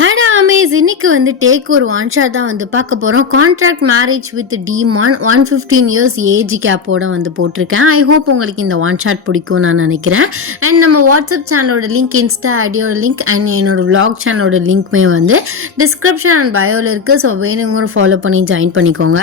ஹேடா அமேஸ் இன்னைக்கு டேக் ஒரு ஒன் ஷாட் தான் பார்க்க போகிறோம். Contract marriage with demon 115 years age கேப்போட போட்டிருக்கேன். ஐ ஹோப் உங்களுக்கு இந்த ஒன் ஷாட் பிடிக்கும் நான் நினைக்கிறேன். அண்ட் நம்ம வாட்ஸ்அப் சேனலோட லிங்க், இன்ஸ்டா ஐடியோட லிங்க் அண்ட் என்னோட விளாக் சேனலோட லிங்க்மே டிஸ்கிரிப்ஷன் அண்ட் பயோவில் இருக்குது. ஸோ வேணுங்க ஃபாலோ பண்ணி ஜாயின் பண்ணிக்கோங்க.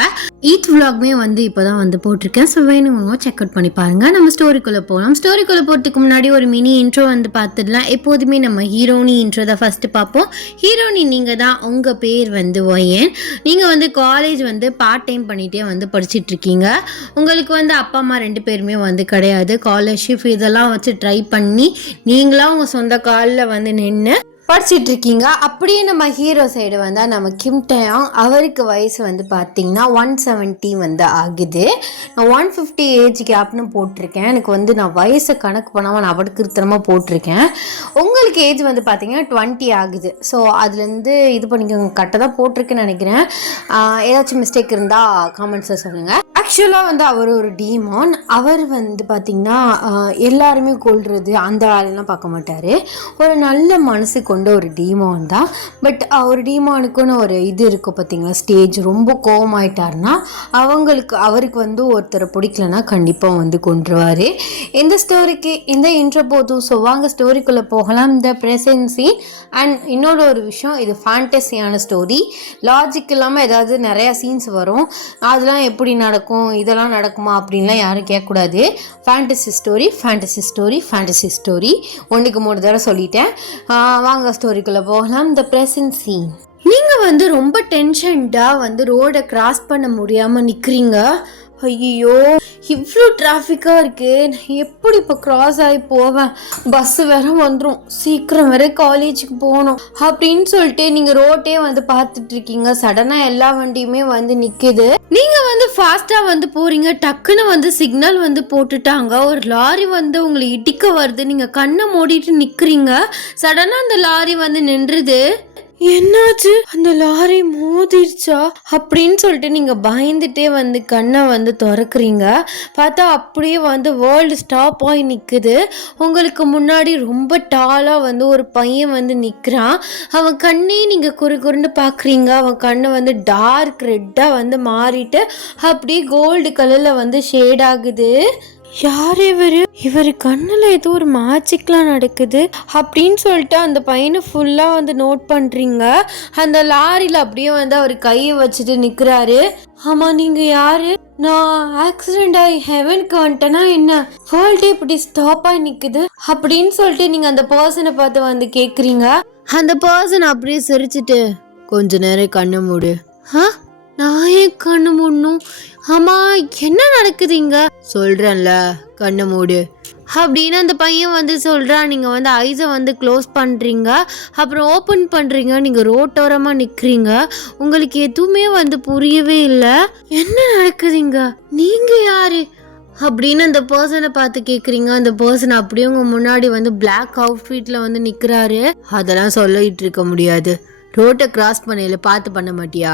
ஈத் விளாக்மே இப்போ தான் போட்டிருக்கேன். ஸோ வேணுங்க செக் அவுட் பண்ணி பாருங்கள். நம்ம ஸ்டோரிக்குள்ளே போகலாம். ஸ்டோரிக்குள்ளே போகிறதுக்கு முன்னாடி ஒரு மினி இன்ட்ரோ பார்த்துடலாம். எப்போதுமே நம்ம ஹீரோனி இன்ட்ரோ தான் ஃபஸ்ட்டு பார்ப்போம். ஹீரோனி நீங்கள் தான். உங்கள் பேர் ஒயன். நீங்கள் காலேஜ் பார்ட் டைம் பண்ணிகிட்டே படிச்சுட்ருக்கீங்க. உங்களுக்கு அப்பா அம்மா 2 பேருமே கிடையாது. ஸ்காலர்ஷிப் இதெல்லாம் வச்சு ட்ரை பண்ணி நீங்களாம் உங்கள் சொந்த காலில் நின்று படிச்சுட்டு இருக்கீங்க. அப்படியே நம்ம ஹீரோ சைடு நம்ம கிம் டயாங், அவருக்கு வயசு பார்த்தீங்கன்னா 170 ஆகுது. நான் 150 ஏஜ் கேப்னு போட்டிருக்கேன். எனக்கு நான் வயசை கணக்கு பண்ணாமல் நான் அவடுக்கிருத்தனமாக போட்டிருக்கேன். உங்களுக்கு ஏஜ் பார்த்தீங்கன்னா 20 ஆகுது. ஸோ அதுலேருந்து இது பண்ணிக்கோங்க. கரெக்டாக தான் போட்டிருக்கேன்னு நினைக்கிறேன். ஏதாச்சும் மிஸ்டேக் இருந்தால் காமெண்ட்ஸில் சொல்லுங்கள். ஆக்சுவலாக அவர் ஒரு டீமான். அவர் பார்த்தீங்கன்னா எல்லாருமே கொள்வது அந்த வேலையெல்லாம் பார்க்க மாட்டார். ஒரு நல்ல மனசு கொண்ட ஒரு டீமான் தான். பட் ஒரு டீமானுக்குன்னு ஒரு இது இருக்கும் பார்த்தீங்களா, ஸ்டேஜ். ரொம்ப கோவமாயிட்டாருன்னா அவருக்கு ஒருத்தரை பிடிக்கலன்னா கண்டிப்பாக கொண்டுருவார். இந்த ஸ்டோரிக்கு இந்த இன்ட்ரோ போதும். ஸோ வாங்க ஸ்டோரிக்குள்ளே போகலாம். இந்த ப்ரெசன்ட் சீன் அண்ட் இன்னொரு ஒரு விஷயம், இது ஃபேண்டஸியான ஸ்டோரி. லாஜிக் இல்லாமல் ஏதாவது நிறையா சீன்ஸ் வரும். அதெல்லாம் எப்படி நடக்கும், இதெல்லாம் நடக்குமா அப்படின்லாம் யாரும் கேட்கக்கூடாது. Fantasy story, fantasy story, fantasy story. 1க்கு 3 தடவை சொல்லிட்டேன். வாங்க ஸ்டோரிக்குள்ளே போகலாம். இந்த ப்ரெசன்ட் சீன். நீங்கள் ரொம்ப டென்ஷன்டாக ரோடை கிராஸ் பண்ண முடியாமல் நிற்கிறீங்க. ஐயோ இவ்வளோ டிராஃபிக்காக இருக்குது, எப்படி இப்போ க்ராஸ் ஆகி போவேன், பஸ்ஸு வேற வந்துடும், சீக்கிரம் வேற காலேஜுக்கு போகணும் அப்படின்னு சொல்லிட்டு நீங்கள் ரோட்டே பார்த்துட்ருக்கீங்க. சடனாக எல்லா வண்டியுமே நிற்குது. நீங்கள் ஃபாஸ்ட்டாக போகிறீங்க. டக்குன்னு சிக்னல் போட்டுட்டாங்க. ஒரு லாரி உங்களை இடிக்க வருது. நீங்கள் கண்ணை மூடிட்டு நிற்கிறீங்க. சடனாக அந்த லாரி நின்றுது. என்னாச்சு, அந்த லாரி மோதிருச்சா அப்படின்னு சொல்லிட்டு நீங்கள் பயந்துட்டே கண்ணை திறக்கிறீங்க. பார்த்தா அப்படியே வேர்ல்டு ஸ்டாப் ஆகி நிற்குது. உங்களுக்கு முன்னாடி ரொம்ப டாலாக ஒரு பையன் நிற்கிறான். அவன் கண்ணே நீங்கள் குறுண்டு பார்க்குறீங்க. அவன் கண்ணு டார்க் ரெட்டாக மாறிட்டு அப்படியே கோல்டு கலரில் ஷேட் ஆகுது. யார் இவர் கண்ணில் ஏதோ ஒரு மேஜிக்லாம் நடக்குது அப்படின்னு சொல்லிட்டு அந்த பையனை ஃபுல்லாக நோட் பண்ணுறீங்க. அந்த லாரியில் அப்படியே அவர் கையை வச்சுட்டு நிற்கிறாரு. ஆமாம், நீங்கள் யார்? நான் ஆக்சிடென்ட் ஆகி ஹெவனுக்கு வந்துட்டேன்னா என்ன, வேர்ல்டே இப்படி ஸ்டாப் ஆகி நிற்குது அப்படின்னு சொல்லிட்டு நீங்கள் அந்த பர்சனை பார்த்து கேட்குறீங்க. அந்த பர்சன் அப்படியே சிரிச்சுட்டு, கொஞ்ச நேரம் கண்ணை மூடு. நான் ஏன் கண்ணு மூடணும்? ஆமா, என்ன நடக்குதுங்க? சொல்றேன்ல, கண்ணு மூடு அப்படின்னு அந்த பையன் சொல்றான். நீங்க ஐஸை க்ளோஸ் பண்றீங்க, அப்புறம் ஓப்பன் பண்றீங்க. நீங்க ரோட்டோரமா நிக்கிறீங்க. உங்களுக்கு எதுவுமே புரியவே இல்லை. என்ன நடக்குதுங்க? நீங்க யாரு அப்படின்னு அந்த பர்சனை பார்த்து கேட்குறீங்க. அந்த பர்சன் அப்படியே உங்க முன்னாடி பிளாக் அவுட்ஃபிட்ல நிற்கிறாரு. அதெல்லாம் சொல்லிட்டு இருக்க முடியாது. ரோட்டை கிராஸ் பண்ணல பார்த்து பண்ண மாட்டியா?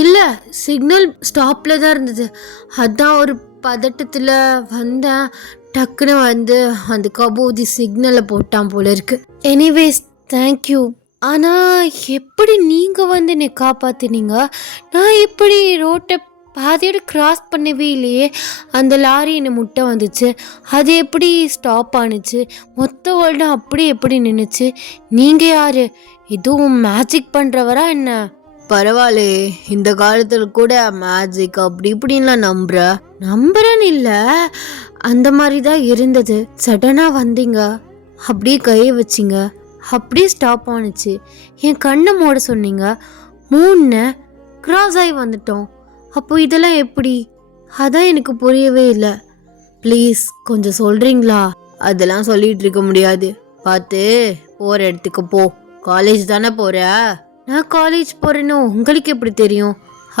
இல்லை, சிக்னல் ஸ்டாப்பில் தான் இருந்தது. அதான் ஒரு பதட்டத்தில் வந்தேன். டக்குன்னு அந்த கபூதி சிக்னலை போட்டான் போல இருக்கு. Anyways thank you. ஆனால் எப்படி நீங்கள் என்னை காப்பாற்றினீங்க? நான் எப்படி ரோட்டை பாதியோடு கிராஸ் பண்ணவே இல்லையே. அந்த லாரி என்னை முட்டை வந்துச்சு. அது எப்படி ஸ்டாப் ஆணுச்சு? மொத்த வேர்ல்டு அப்படி எப்படி நின்றுச்சு? நீங்கள் யார்? எதுவும் மேஜிக் பண்ணுறவரா என்ன? பரவாயில்ல, இந்த காலத்தில் கூட மேஜிக் அப்படி இப்படின்லாம் நம்புறேன்னு இல்லை, அந்த மாதிரி தான் இருந்தது. சடனாக வந்தீங்க, அப்படியே கையை வச்சிங்க, அப்படியே ஸ்டாப் ஆணுச்சு. என் கண்ணை மூட சொன்னீங்க, 3 கிராஸ் ஆகி வந்துட்டோம். அப்போ இதெல்லாம் எப்படி? அதான் எனக்கு புரியவே இல்லை. ப்ளீஸ் கொஞ்சம் சொல்கிறீங்களா? அதெல்லாம் சொல்லிகிட்டு இருக்க முடியாது. பார்த்து போகிற இடத்துக்கு போ. காலேஜ் தானே போகிற? நான் காலேஜ் போகிறேன்னு உங்களுக்கு எப்படி தெரியும்?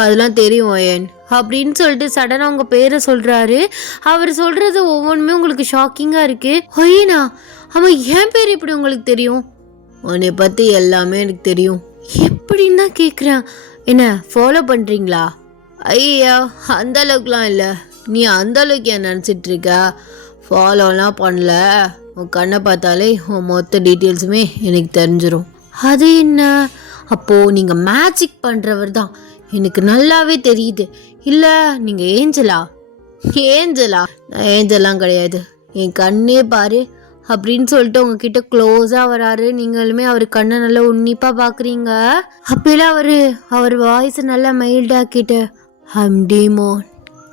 அதெல்லாம் தெரியும் ஒயன் அப்படின்னு சொல்லிட்டு சடனாக உங்கள் பேரை சொல்கிறாரு. அவர் சொல்கிறது ஒவ்வொன்றுமே உங்களுக்கு ஷாக்கிங்காக இருக்குது. ஒய்யனா, அவன் என் பேர் எப்படி உங்களுக்கு தெரியும்? உன்னை பற்றி எல்லாமே எனக்கு தெரியும். எப்படின்னு தான் கேட்குறேன். என்ன ஃபாலோ பண்ணுறீங்களா? ஐயா, அந்த அளவுக்குலாம் இல்லை. நீ அந்த அளவுக்கு ஏன் நினச்சிட்ருக்க? ஃபாலோலாம் பண்ணல. உன் கண்ணை பார்த்தாலே உன் மொத்த டீட்டெயில்ஸுமே எனக்கு தெரிஞ்சிடும். அது என்ன? அப்போது நீங்கள் மேஜிக் பண்ணுறவர் தான் எனக்கு நல்லாவே தெரியுது. இல்லை நீங்கள் ஏஞ்சலா? ஏஞ்சலா? நான் ஏஞ்சலாம் கிடையாது, என் கண்ணே பாரு அப்படின்னு சொல்லிட்டு உங்ககிட்ட க்ளோஸாக வராரு. நீங்களுமே அவர் கண்ணை நல்லா உன்னிப்பாக பார்க்குறீங்க. அப்பெல்லாம் அவர் வாய்ஸை நல்லா மைல்டாக்கிட்டு ஹம் டீமோன்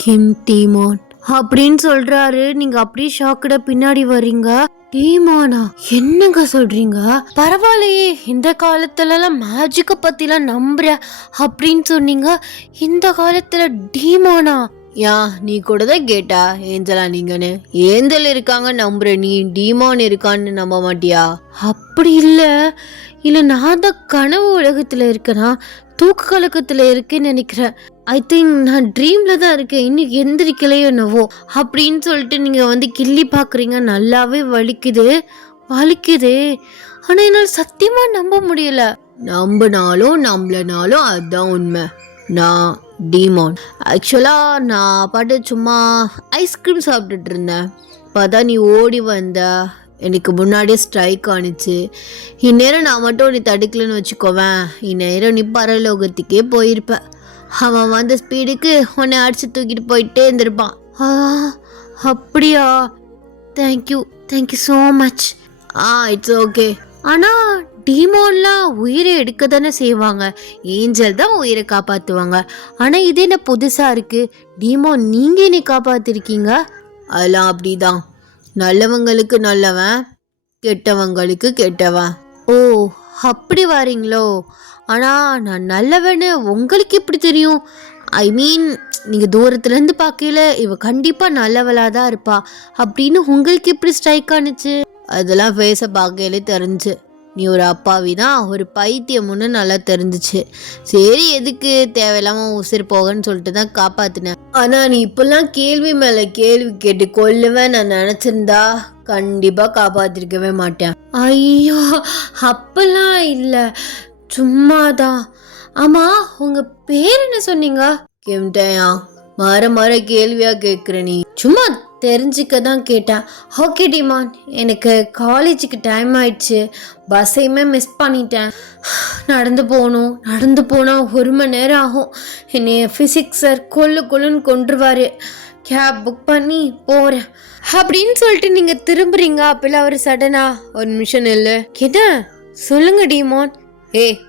கிம் டீமோன் அப்படின்னு சொல்றாரு. நீங்க அப்படியே ஷாக்கடா பின்னாடி வர்றீங்க. டீமானா? என்னங்க சொல்றீங்க? பரவாயில்லையே, இந்த காலத்துலலாம் மேஜிக்கை பத்திலாம் நம்புற அப்படின்னு சொன்னீங்க, இந்த காலத்துல டீமானா? நீ கூட தான் கேட்டா ஏஞ்சலா நீங்கன்னு. ஏஞ்சல் இருக்காங்க நம்புற, நீ டீமான் இருக்கான்னு நம்ப மாட்டியா? அப்படி இல்ல நான் தான் கனவு உலகத்துல இருக்கேனா தூக்க கலக்கத்துல இருக்கேன்னு நினைக்கிறேன். ஐ திங்க் நான் ட்ரீம்ல தான் இருக்கேன், இன்னும் எந்திரிக்கலையோ என்னவோ அப்படின்னு சொல்லிட்டு நீங்க கிள்ளி பாக்குறீங்க. நல்லாவே வலிக்குது. ஆனா என்னால் சத்தியமா நம்ப முடியல. நம்பினாலும் நம்பலனாலும் அதுதான் உண்மை, நான் டீமான். ஆக்சுவலாக நான் பாட்டு சும்மா ஐஸ்கிரீம் சாப்பிட்டுட்டு இருந்தேன். பார்த்தா நீ ஓடி வந்த, எனக்கு முன்னாடியே ஸ்ட்ரைக் ஆனிச்சு. இந்நேரம் நான் மட்டும் நீ தடுக்கலன்னு வச்சுக்கோவேன், இந்நேரம் நீ பரலோகத்துக்கே போயிருப்ப. அவன் வந்த ஸ்பீடுக்கு உன்னை அடிச்சு தூக்கிட்டு போயிட்டே இருந்திருப்பான். அப்படியா? Thank you so much. It's okay. ஆனால் டீமோன்லாம் உயிரை எடுக்க தானே செய்வாங்க, ஏஞ்சல் தான் உயிரை காப்பாற்றுவாங்க. ஆனால் இது என்ன புதுசாக இருக்குது? டீமோன் நீங்கள் என்னை காப்பாற்றிருக்கீங்க. அதெல்லாம் அப்படிதான், நல்லவங்களுக்கு நல்லவன், கெட்டவங்களுக்கு கெட்டவன். ஓ அப்படி வாரீங்களோ? ஆனால் நான் நல்லவன்னு உங்களுக்கு எப்படி தெரியும்? ஐ மீன் நீங்கள் தூரத்துலேருந்து பார்க்கல இவ கண்டிப்பாக நல்லவளாக தான் இருப்பா அப்படின்னு உங்களுக்கு எப்படி ஸ்ட்ரைக் ஆனிச்சு? அதெல்லாம் ஃபேஸை பார்க்கலே தெரிஞ்சு நீ ஒரு அப்பாவி தான், ஒரு பைத்தியம்னு நல்லா தெரிஞ்சிச்சு. சரி, எதுக்கு தேவையில்லாமல் உசிர் போகன்னு சொல்லிட்டு தான் காப்பாற்றினேன். ஆனால் நீ இப்பெல்லாம் கேள்வி மேலே கேள்வி கேட்டு கொல்லுவேன் நான் நினச்சிருந்தா கண்டிப்பாக காப்பாற்றிருக்கவே மாட்டேன். ஐயோ அப்பெல்லாம் இல்லை, சும்மாதான். ஆமாம் உங்கள் பேர் என்ன சொன்னீங்க? கேம்டையா? மாற கேள்வியா கேட்குற நீ? சும்மா தெரிஞ்சுக்க தான் கேட்டேன். ஓகே டிமான், எனக்கு காலேஜுக்கு டைம் ஆயிடுச்சு, பஸ்ஸையுமே மிஸ் பண்ணிட்டேன். நடந்து போனால் 1 மணி நேரம் ஆகும். என்னைய ஃபிசிக்ஸ் சார் கொல்லுன்னு கொண்டுருவார். கேப் புக் பண்ணி போகிறேன் அப்படின்னு சொல்லிட்டு நீங்கள் திரும்புறீங்க. அப்பெல்லாம் அவர் சடனா ஒரு நிமிஷம் இல்லை, என்ன சொல்லுங்க டீமான்.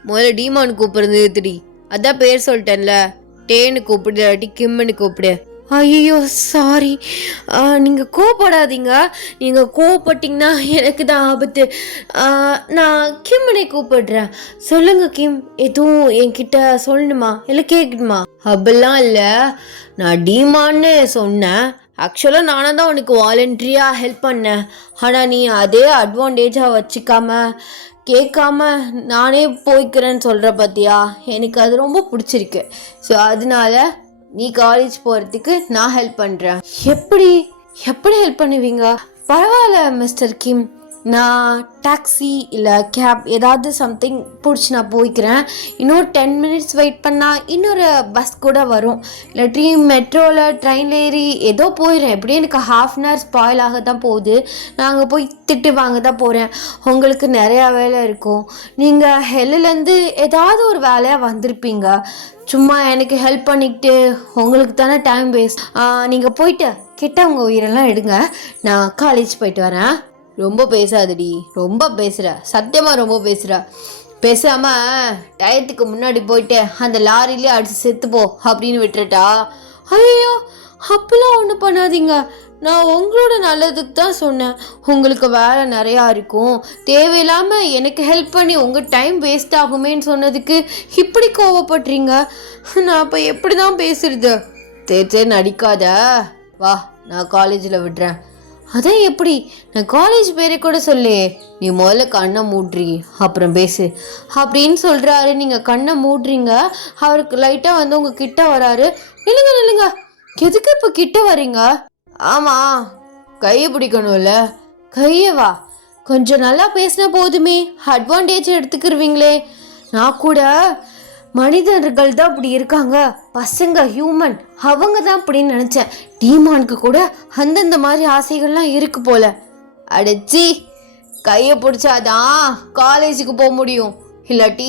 முதல்ல டீமான் கூப்பிடுறது திடி, அதான் பேர் சொல்லிட்டேன்ல, டேன்னு கூப்பிடு, இல்லாட்டி கிம்முன்னு கூப்பிடு. ஐயோ சாரி, நீங்கள் கோவப்படாதீங்க. நீங்கள் கோவப்பட்டிங்கன்னா எனக்கு தான் ஆபத்து. நான் கிம்முனை கூப்பிடுறேன். சொல்லுங்க கிம், எதுவும் என்கிட்ட சொல்லணுமா இல்லை கேட்கணுமா? அப்படிலாம் இல்லை, நான் டீமான்னு சொன்னேன். ஆக்சுவலாக நானாக தான் உனக்கு வாலண்டரியாக ஹெல்ப் பண்ணேன். ஆனால் நீ அதே அட்வான்டேஜாக வச்சுக்காம கேட்காம நானே போய்க்கிறேன்னு சொல்கிற பார்த்தியா, எனக்கு அது ரொம்ப பிடிச்சிருக்கு. ஸோ அதனால நீ காலேஜ் போகிறதுக்கு நான் ஹெல்ப் பண்ணுறேன். எப்படி ஹெல்ப் பண்ணுவீங்க? பரவாயில்ல மிஸ்டர் கிம், நான் டாக்ஸி இல்லை கேப் ஏதாவது சம்திங் பிடிச்சி நான் போய்க்கிறேன். இன்னொரு 10 மினிட்ஸ் வெயிட் பண்ணால் இன்னொரு பஸ் கூட வரும், இல்லாட்டி மெட்ரோவில் ட்ரெயினில் ஏறி ஏதோ போயிடுறேன். எப்படியும் எனக்கு 1/2 அன் ஹவர் ஸ்பாயில் ஆக தான் போகுது. நாங்கள் போய் திட்டு வாங்க தான் போகிறேன். உங்களுக்கு நிறையா வேலை இருக்கும். நீங்கள் ஹெல்லுலேருந்து ஏதாவது ஒரு வேலையாக வந்திருப்பீங்க. சும்மா எனக்கு ஹெல்ப் பண்ணிக்கிட்டு உங்களுக்கு தானே டைம் வேஸ்ட். நீங்கள் போயிட்டு கிட்டவங்க உயிரெல்லாம் எடுங்க, நான் காலேஜ் போயிட்டு வரேன். ரொம்ப பேசாதடி, ரொம்ப பேசுகிற, சத்தியமாக ரொம்ப பேசுகிற. பேசாமல் டயத்துக்கு முன்னாடி போயிட்டு அந்த லாரிலேயே அடித்து செத்துப்போ அப்படின்னு விட்டுட்டா. ஐயோ அப்பெல்லாம் ஒன்றும் பண்ணாதீங்க, நான் உங்களோட நல்லதுக்கு தான் சொன்னேன். உங்களுக்கு வேலை நிறையா இருக்கும், தேவையில்லாமல் எனக்கு ஹெல்ப் பண்ணி உங்கள் டைம் வேஸ்ட் ஆகுமேன்னு சொன்னதுக்கு இப்படி கோவப்படுறீங்க. நான் அப்போ எப்படி தான் பேசுறது? சரி நடிக்காத, வா நான் காலேஜில் விடுறேன். அதான் எப்படி? நான் காலேஜ் பேரை கூட சொல்லு. நீ முதல்ல கண்ணை மூட்றி அப்புறம் பேசு அப்படின்னு சொல்கிறாரு. நீங்கள் கண்ணை மூட்றீங்க. அவருக்கு லைட்டாக உங்கள் கிட்ட வராரு. இல்லைங்க, எதுக்கு இப்போ கிட்ட வரீங்க? ஆமாம் கையை பிடிக்கணும்ல. கையை வா, கொஞ்சம் நல்லா பேசினா போதுமே, அட்வான்டேஜ் எடுத்துக்கிருவீங்களே. நான் கூட மனிதர்கள் தான் அப்படி இருக்காங்க, பசங்க ஹியூமன், அவங்க தான் அப்படின்னு நினச்சேன். டீமானுக்கு கூட அந்தந்த மாதிரி ஆசைகள்லாம் இருக்கு போல. அடைச்சி கையை பிடிச்சாதான் காலேஜுக்கு போக முடியும். இல்லாட்டி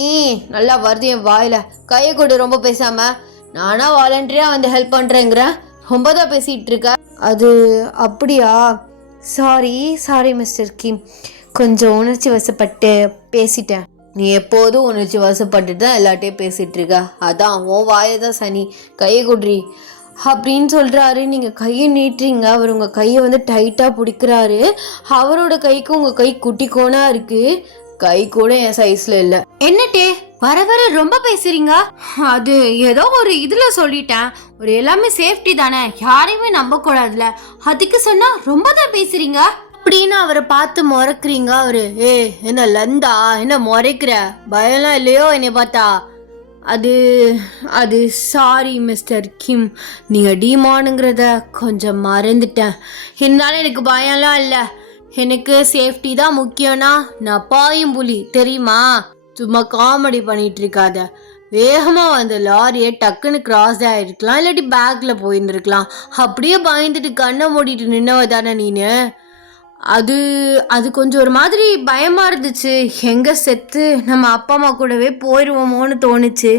நல்லா வருது என் வாயில். கையை கொடு, ரொம்ப பேசாம. நானா வாலண்டரியாக வந்து ஹெல்ப் பண்ணுறேங்கிறேன், ரொம்ப தான் பேசிகிட்டு இருக்க. அது அப்படியா? சாரி மிஸ்டர் கிம், கொஞ்சம் உணர்ச்சி வசப்பட்டு பேசிட்டேன். நீ எப்போதும் உணர்ச்சி வசப்பட்டு தான் எல்லாட்டையும் பேசிகிட்டு இருக்க, அதான் உன் வாயை தான் சனி. கையை கொடுறி அப்படின்னு சொல்கிறாரு. நீங்கள் கையை நீட்டுறீங்க, அவர் உங்கள் கையை வந்து டைட்டாக பிடிக்கிறாரு. அவரோட கைக்கு உங்கள் கை குட்டிக்கோனா இருக்குது, கை கூட என் சைஸில் இல்லை. என்னட்டே வர வர ரொம்ப பேசுறீங்க? அது ஏதோ ஒரு இதில் சொல்லிட்டேன், ஒரு எல்லாமே சேஃப்டி தானே, யாரையுமே நம்பக்கூடாதுல, அதுக்கு சொன்னால் ரொம்ப தான் பேசுறீங்க அப்படின்னு அவரை பார்த்து முறைக்கிறீங்க. அவரு என்ன லந்தா, என்ன முறைக்கிற, பயம்லாம் இல்லையோ என்னை பார்த்தா? அது சாரி மிஸ்டர் கிம், நீங்கள் டீமானுங்கிறத கொஞ்சம் மறந்துட்டேன். இருந்தாலும் எனக்கு பயம்லாம் இல்லை, எனக்கு சேஃப்டி தான் முக்கியம்னா நான் பாயும் புலி தெரியுமா? சும்மா காமெடி பண்ணிட்டு இருக்காத. வேகமாக வந்த லாரியை டக்குன்னு கிராஸ் ஆகிருக்கலாம், இல்லாட்டி பேக்கில் போயிருந்துருக்கலாம். அப்படியே பயந்துட்டு கண்ணை மூடிட்டு நின்னவ தானே நீனு? அது கொஞ்சம் ஒரு மாதிரி பயமாக இருந்துச்சு. எங்கே செத்து நம்ம அப்பா அம்மா கூடவே போயிடுவோமோன்னு தோணுச்சு.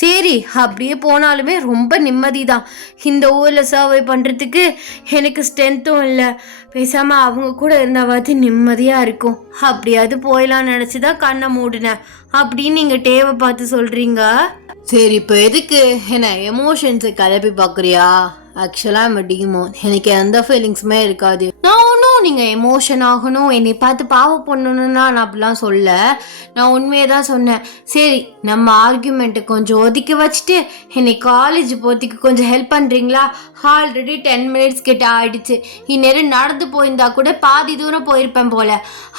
சரி, அப்படியே போனாலுமே ரொம்ப நிம்மதி தான். இந்த ஊரில் சர்வை பண்ணுறதுக்கு எனக்கு ஸ்ட்ரென்த்தும் இல்லை. பேசாமல் அவங்க கூட இருந்தாவது நிம்மதியாக இருக்கும். அப்படியாவது போயிடலான்னு நினச்சி தான் கண்ணை மூடினேன் அப்படின்னு நீங்கள் டேவை பார்த்து சொல்கிறீங்க. சரி, இப்போ எதுக்கு என்ன எமோஷன்ஸை கிளப்பி பார்க்குறியா? ஆக்சுவலாக நம்ம டீமோன், எனக்கு எந்த ஃபீலிங்ஸுமே இருக்காது. நான் ஒன்றும் நீங்கள் எமோஷன் ஆகணும், என்னை பார்த்து பாவம் பண்ணணும்னா நான் அப்படிலாம் சொல்ல, நான் உண்மையை தான் சொன்னேன். சரி, நம்ம ஆர்கியூமெண்ட்டை கொஞ்சம் ஒதுக்கி வச்சுட்டு என்னை காலேஜ் போகிறதுக்கு கொஞ்சம் ஹெல்ப் பண்ணுறீங்களா? ஆல்ரெடி 10 மினிட்ஸ் கிட்ட ஆயிடுச்சு, இந்நேரம் நடந்து போயிருந்தா கூட பாதி தூரம் போயிருப்பேன் போல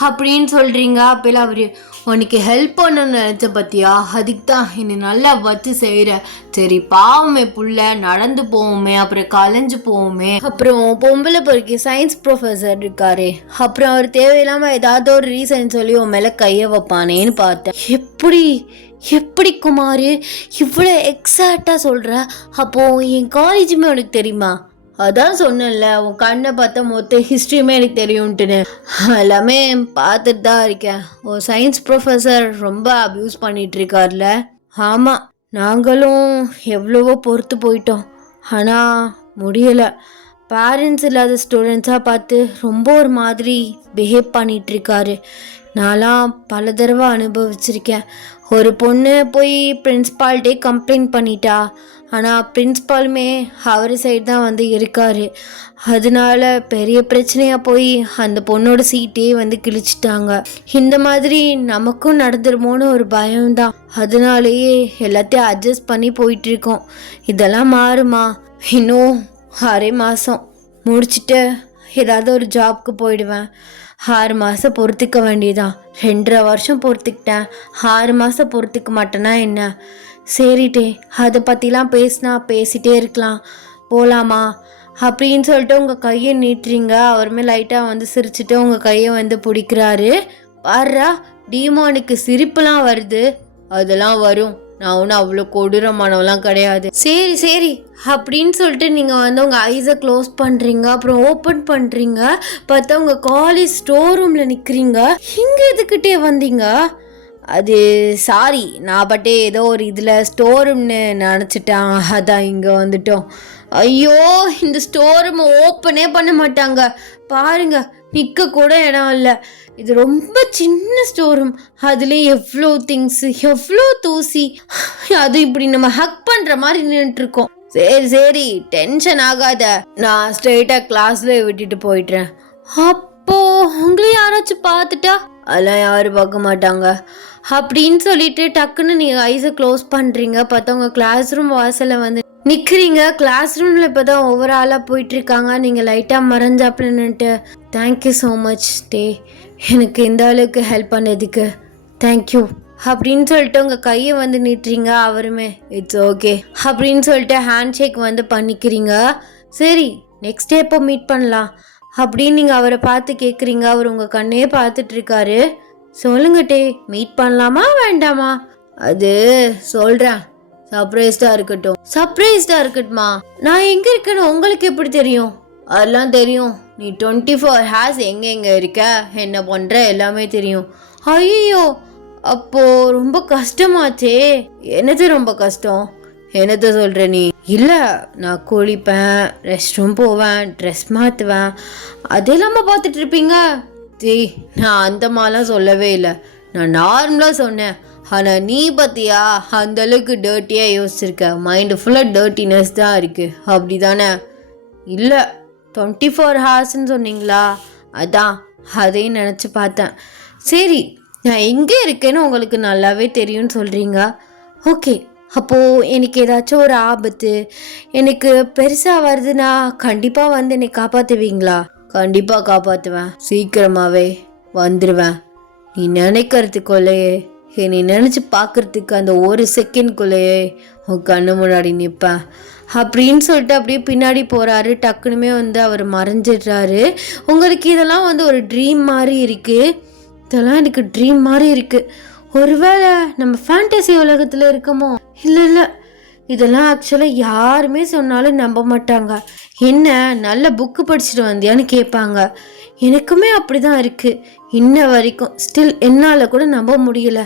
அப்படின்னு சொல்கிறீங்க. அப்பெல்லாம் அவர் உனக்கு ஹெல்ப் பண்ணணும்னு நினச்ச பற்றியா? அதுக்கு தான் என்னை நல்லா வச்சு செய்கிற. சரி, பாவமே புள்ள, நடந்து போவோமே, அப்புறம் கலைஞ்சு போவோமே. அப்புறம் பொம்பளை பொறுக்கி சயின்ஸ் ப்ரொஃபஸர் இருக்காரு, அப்புறம் அவர் தேவையில்லாமல் ஏதாவது ஒரு ரீசன் சொல்லி உன் மேலே கையை வைப்பானேன்னு பார்த்தேன். எப்படி குமார் இவ்வளோ எக்ஸாக்டாக சொல்கிற? அப்போது என் காலேஜுமே உனக்கு தெரியுமா? அதான் சொன்னேன்ல, உன் கண்ணை பார்த்தா மொத்த ஹிஸ்ட்ரியுமே எனக்கு தெரியும்ட்டுன்னு. எல்லாமே பார்த்துட்டு தான் இருக்கேன். ஒரு சயின்ஸ் ப்ரொஃபஸர் ரொம்ப அப்யூஸ் பண்ணிட்டு இருக்கார்ல. ஆமாம், நாங்களும் எவ்வளவோ பொறுத்து போயிட்டோம், ஆனால் முடியலை. பேரண்ட்ஸ் இல்லாத ஸ்டூடெண்ட்ஸாக பார்த்து ரொம்ப ஒரு மாதிரி பிஹேவ் பண்ணிகிட்ருக்காரு. நான்லாம் பல தடவை அனுபவிச்சிருக்கேன். ஒரு பொண்ணு போய் பிரின்ஸ்பால்கிட்டே கம்ப்ளைண்ட் பண்ணிட்டா, ஆனால் பிரின்ஸ்பாலுமே அவர் சைடு தான் வந்து இருக்கார். அதனால பெரிய பிரச்சனையாக போய் அந்த பொண்ணோட சீட்டே வந்து கிழிச்சிட்டாங்க. இந்த மாதிரி நமக்கும் நடந்துருமோன்னு ஒரு பயம்தான். அதனாலேயே எல்லாத்தையும் அட்ஜஸ்ட் பண்ணி போயிட்டுருக்கோம். இதெல்லாம் மாறுமா? இன்னும் 6 மாதம் முடிச்சுட்டு ஏதாவது ஒரு ஜாப்க்கு போயிடுவேன். 6 மாதம் பொறுத்துக்க வேண்டியதான். 2.5 வருஷம் பொறுத்துக்கிட்டேன், 6 மாதம் பொறுத்துக்க மாட்டேன்னா என்ன? சரிட்டே, அதை பற்றிலாம் பேசிகிட்டே இருக்கலாம், போகலாமா அப்படின்னு சொல்லிட்டு உங்கள் கையை நீட்டுறீங்க. அவருமே லைட்டாக வந்து சிரிச்சுட்டு உங்கள் கையை வந்து பிடிக்கிறாரு. பாருடா, டீமானுக்கு சிரிப்புலாம் வருது. அதெல்லாம் வரும், நான் ஒன்றும் அவ்வளோ கொடூரமானவெல்லாம் கிடையாது. சரி அப்படின்னு சொல்லிட்டு நீங்கள் வந்து உங்கள் ஐஸை க்ளோஸ் பண்ணுறீங்க, அப்புறம் ஓப்பன் பண்ணுறீங்க. பார்த்தா உங்கள் காலேஜ் ஸ்டோர் ரூமில் நிற்கிறீங்க. இங்கே எதுக்கிட்டே வந்தீங்க? அது சாரி, நான் பட்டே ஏதோ ஒரு இதில் ஸ்டோர் ரூம்னு நினச்சிட்டேன், அதான் இங்கே வந்துட்டோம். ஐயோ, இந்த ஸ்டோர் ரூம் ஓப்பனே பண்ண மாட்டாங்க பாருங்க, நிற்க கூட இடம் இல்லை. இது ரொம்ப சின்ன ஸ்டோர் ரூம், அதுலேயும் எவ்வளோ திங்ஸு, எவ்வளோ தூசி. அது இப்படி நம்ம ஹக் பண்ணுற மாதிரி நின்றுட்டுருக்கோம். சரி டென்ஷன் ஆகாத, நான் ஸ்ட்ரெயிட்டாக கிளாஸில் விட்டுட்டு போயிட்டுறேன். அப்போ உங்களை யாராச்சும் பார்த்துட்டா? அதெல்லாம் யாரும் பார்க்க மாட்டாங்க அப்படின்னு சொல்லிட்டு டக்குன்னு நீங்கள் ஐஸை க்ளோஸ் பண்ணுறீங்க. பார்த்தா உங்கள் கிளாஸ் ரூம் வாசலில் வந்து நிற்கிறீங்க. கிளாஸ் ரூமில் இப்போ தான் ஓவராலாக போயிட்டுருக்காங்க. நீங்கள் லைட்டாக மறைஞ்சாப்பிலன்னுட்டு. தேங்க்யூ ஸோ மச் டே, எனக்கு இந்த அளவுக்கு ஹெல்ப் பண்ணதுக்கு தேங்க்யூ அப்படின்னு சொல்லிட்டு உங்கள் கையை வந்து நீட்டுறீங்க. அவருமே இட்ஸ் ஓகே அப்படின்னு சொல்லிட்டு ஹேண்ட் ஷேக் வந்து பண்ணிக்கிறீங்க. சரி, நெக்ஸ்ட் டே எப்போ மீட் பண்ணலாம் அப்படின்னு நீங்கள் அவரை பார்த்து கேட்குறீங்க. அவர் உங்கள் கண்ணே பார்த்துட்ருக்காரு. சொல்லுங்கட்டே, மீட் பண்ணலாமா வேண்டாமா? அது சொல்கிறேன், சர்ப்ரைஸ்டாக இருக்கட்டுமா? நான் எங்கே இருக்கேன்னு உங்களுக்கு எப்படி தெரியும்? அதெல்லாம் தெரியும், நீ 24 ஹார்ஸ் எங்கே இருக்க, என்ன பண்ணுற எல்லாமே தெரியும். ஐயோ, அப்போது ரொம்ப கஷ்டமாச்சே. என்னது ரொம்ப கஷ்டம்? என்னத்த சொல்கிற நீ? இல்லை, நான் குளிப்பேன், ரெஸ்ட் ரூம் போவேன், ட்ரெஸ் மாற்றுவேன், அதெல்லாம பார்த்துட்டு இருப்பீங்க. நான் அந்த மாதிரிலாம் சொல்லவே இல்லை, நான் நார்மலாக சொன்னேன். ஆனால் நீ பார்த்தியா அந்தளவுக்கு டர்ட்டியாக யோசிச்சிருக்க. மைண்டு ஃபுல்லாக டர்ட்டினஸ் தான் இருக்குது, அப்படி தானே? இல்லை, 24 ஹார்ஸ்ன்னு சொன்னீங்களா, அதான் அதையும் நினச்சி பார்த்தேன். சரி, நான் எங்கே இருக்கேன்னு உங்களுக்கு நல்லாவே தெரியும்னு சொல்கிறீங்க. ஓகே, அப்போது எனக்கு ஏதாச்சும் ஒரு ஆபத்து எனக்கு பெருசாக வருதுன்னா கண்டிப்பாக வந்து என்னை காப்பாற்றுவீங்களா? கண்டிப்பாக காப்பாற்றுவேன், சீக்கிரமாகவே வந்துடுவேன். நீ நினைக்கிறதுக்குள்ளேயே, நீ நினச்சி பார்க்குறதுக்கு அந்த ஒரு செகண்ட்குள்ளேயே உன் கண்ணு முன்னாடி நிற்பேன் அப்படின்னு சொல்லிட்டு அப்படியே பின்னாடி போகிறாரு. டக்குனுமே வந்து அவர் மறைஞ்சிடுறாரு. உங்களுக்கு இதெல்லாம் வந்து ஒரு ட்ரீம் மாதிரி இருக்குது. இதெல்லாம் எனக்கு ட்ரீம் மாதிரி இருக்குது. ஒருவேளை நம்ம ஃபேண்டசி உலகத்தில் இருக்கமோ? இல்லை, இதெல்லாம் ஆக்சுவலாக யாருமே சொன்னாலும் நம்ப மாட்டாங்க. என்ன நல்ல புக்கு படிச்சுட்டு வந்தியான்னு கேட்பாங்க. எனக்குமே அப்படி தான் இருக்குது. இன்ன வரைக்கும் ஸ்டில் என்னால் கூட நம்ப முடியல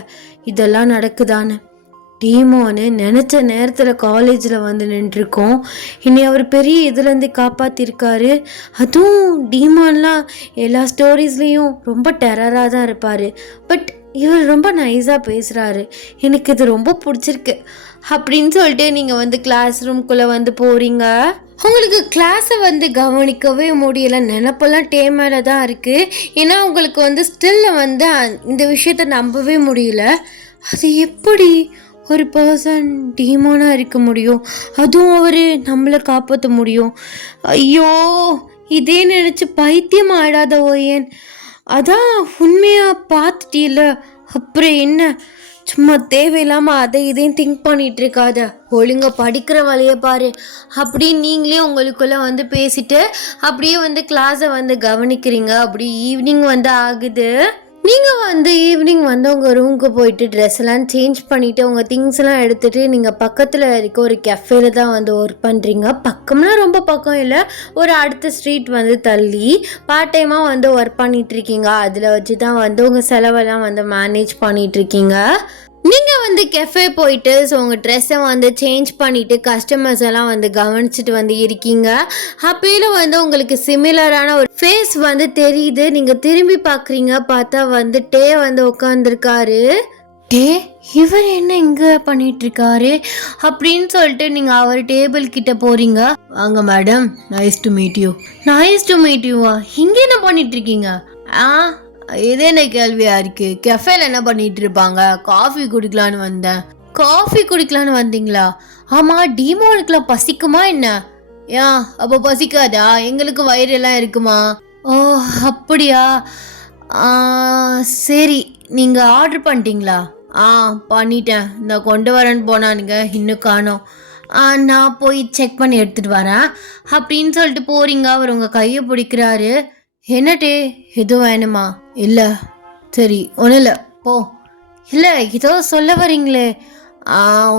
இதெல்லாம் நடக்குதான்னு. டீமோன்னு நினச்ச நேரத்தில் காலேஜில் வந்து நின்றுருக்கோம். இனி அவர் பெரிய இதுலேருந்து காப்பாற்றிருக்காரு. அதுவும் டீமான்லாம் எல்லா ஸ்டோரிஸ்லேயும் ரொம்ப டெரராக தான் இருப்பார். பட் இவர் ரொம்ப நைஸாக பேசுகிறாரு, எனக்கு இது ரொம்ப பிடிச்சிருக்கு அப்படின்னு சொல்லிட்டு நீங்கள் வந்து கிளாஸ் ரூம்குள்ளே வந்து போகிறீங்க. உங்களுக்கு கிளாஸை வந்து கவனிக்கவே முடியலை, நினப்பெல்லாம் டேமேல தான் இருக்குது. ஏன்னா உங்களுக்கு வந்து ஸ்டில்ல வந்து இந்த விஷயத்த நம்பவே முடியல. அது எப்படி ஒரு பர்சன் டீமோனாக இருக்க முடியும்? அதுவும் அவர் நம்மளை காப்பாற்ற முடியும்? ஐயோ, இதே நினச்சி பைத்தியம் ஆடாத ஓயன். அதான் உண்மையாக பார்த்துட்டீல, அப்புறம் என்ன? சும்மா தேவையில்லாமல் அதை இதையும் திங்க் பண்ணிகிட்டு இருக்காத, ஒழுங்க படிக்கிற வழியை பாரு அப்படின்னு நீங்களே உங்களுக்குள்ளே வந்து பேசிட்டு அப்படியே வந்து கிளாஸை வந்து கவனிக்கிறீங்க. அப்படி ஈவினிங் வந்து ஆகுது. நீங்கள் வந்து ஈவினிங் வந்து உங்கள் ரூமுக்கு போயிட்டு ட்ரெஸ் எல்லாம் சேஞ்ச் பண்ணிவிட்டு உங்கள் திங்ஸ் எல்லாம் எடுத்துகிட்டு நீங்கள் பக்கத்தில் இருக்க ஒரு கெஃபேல தான் வந்து ஒர்க் பண்ணுறீங்க. பக்கம்னா ரொம்ப பக்கம் இல்லை, ஒரு அடுத்த ஸ்ட்ரீட் வந்து தள்ளி பார்ட் டைமாக வந்து ஒர்க் பண்ணிகிட்ருக்கீங்க. அதில் வச்சு தான் வந்து உங்கள் செலவெல்லாம் வந்து மேனேஜ் பண்ணிகிட்ருக்கீங்க. நீங்கள் வந்து கெஃபே போயிட்டு ஸோ உங்கள் ட்ரெஸ்ஸை வந்து சேஞ்ச் பண்ணிவிட்டு கஸ்டமர்ஸ் எல்லாம் வந்து கவனிச்சுட்டு வந்து இருக்கீங்க. அப்பயில வந்து உங்களுக்கு சிமிலரான ஒரு ஃபேஸ் வந்து தெரியுது. நீங்கள் திரும்பி பார்க்குறீங்க, பார்த்தா வந்து டே வந்து உட்காந்துருக்காரு. டே, இவர் என்ன இங்கே பண்ணிட்டு இருக்காரு அப்படின்னு சொல்லிட்டு நீங்கள் அவர் டேபிள் கிட்ட போகிறீங்க. வாங்க madam, nice to meet you. Nice to meet யூவா? இங்கே என்ன பண்ணிட்டு இருக்கீங்க? இதே என்ன கேள்வியா இருக்கு? கெஃபேல என்ன பண்ணிட்டு இருப்பாங்க? காஃபி குடிக்கலான்னு வந்தேன். காஃபி குடிக்கலான்னு வந்தீங்களா? ஆமா, டீமோனுக்குலாம் பசிக்குமா என்ன? ஏன் அப்போ பசிக்காதா? எங்களுக்கு வயிறு எல்லாம் இருக்குமா? ஓ அப்படியா, சரி, நீங்க ஆர்டர் பண்ணிட்டீங்களா? பண்ணிட்டேன், இந்த கொண்டு வரேன்னு போனானுங்க, இன்னும் காணோம். நான் போய் செக் பண்ணி எடுத்துட்டு வரேன் அப்படின்னு சொல்லிட்டு போறீங்க. அவர் உங்க கையை பிடிக்கிறாரு. என்னட்டே, எதுவும் வேணுமா? இல்லை, சரி, ஒன்றும் இல்லை, போ. இல்லை, ஏதோ சொல்ல வரீங்களே?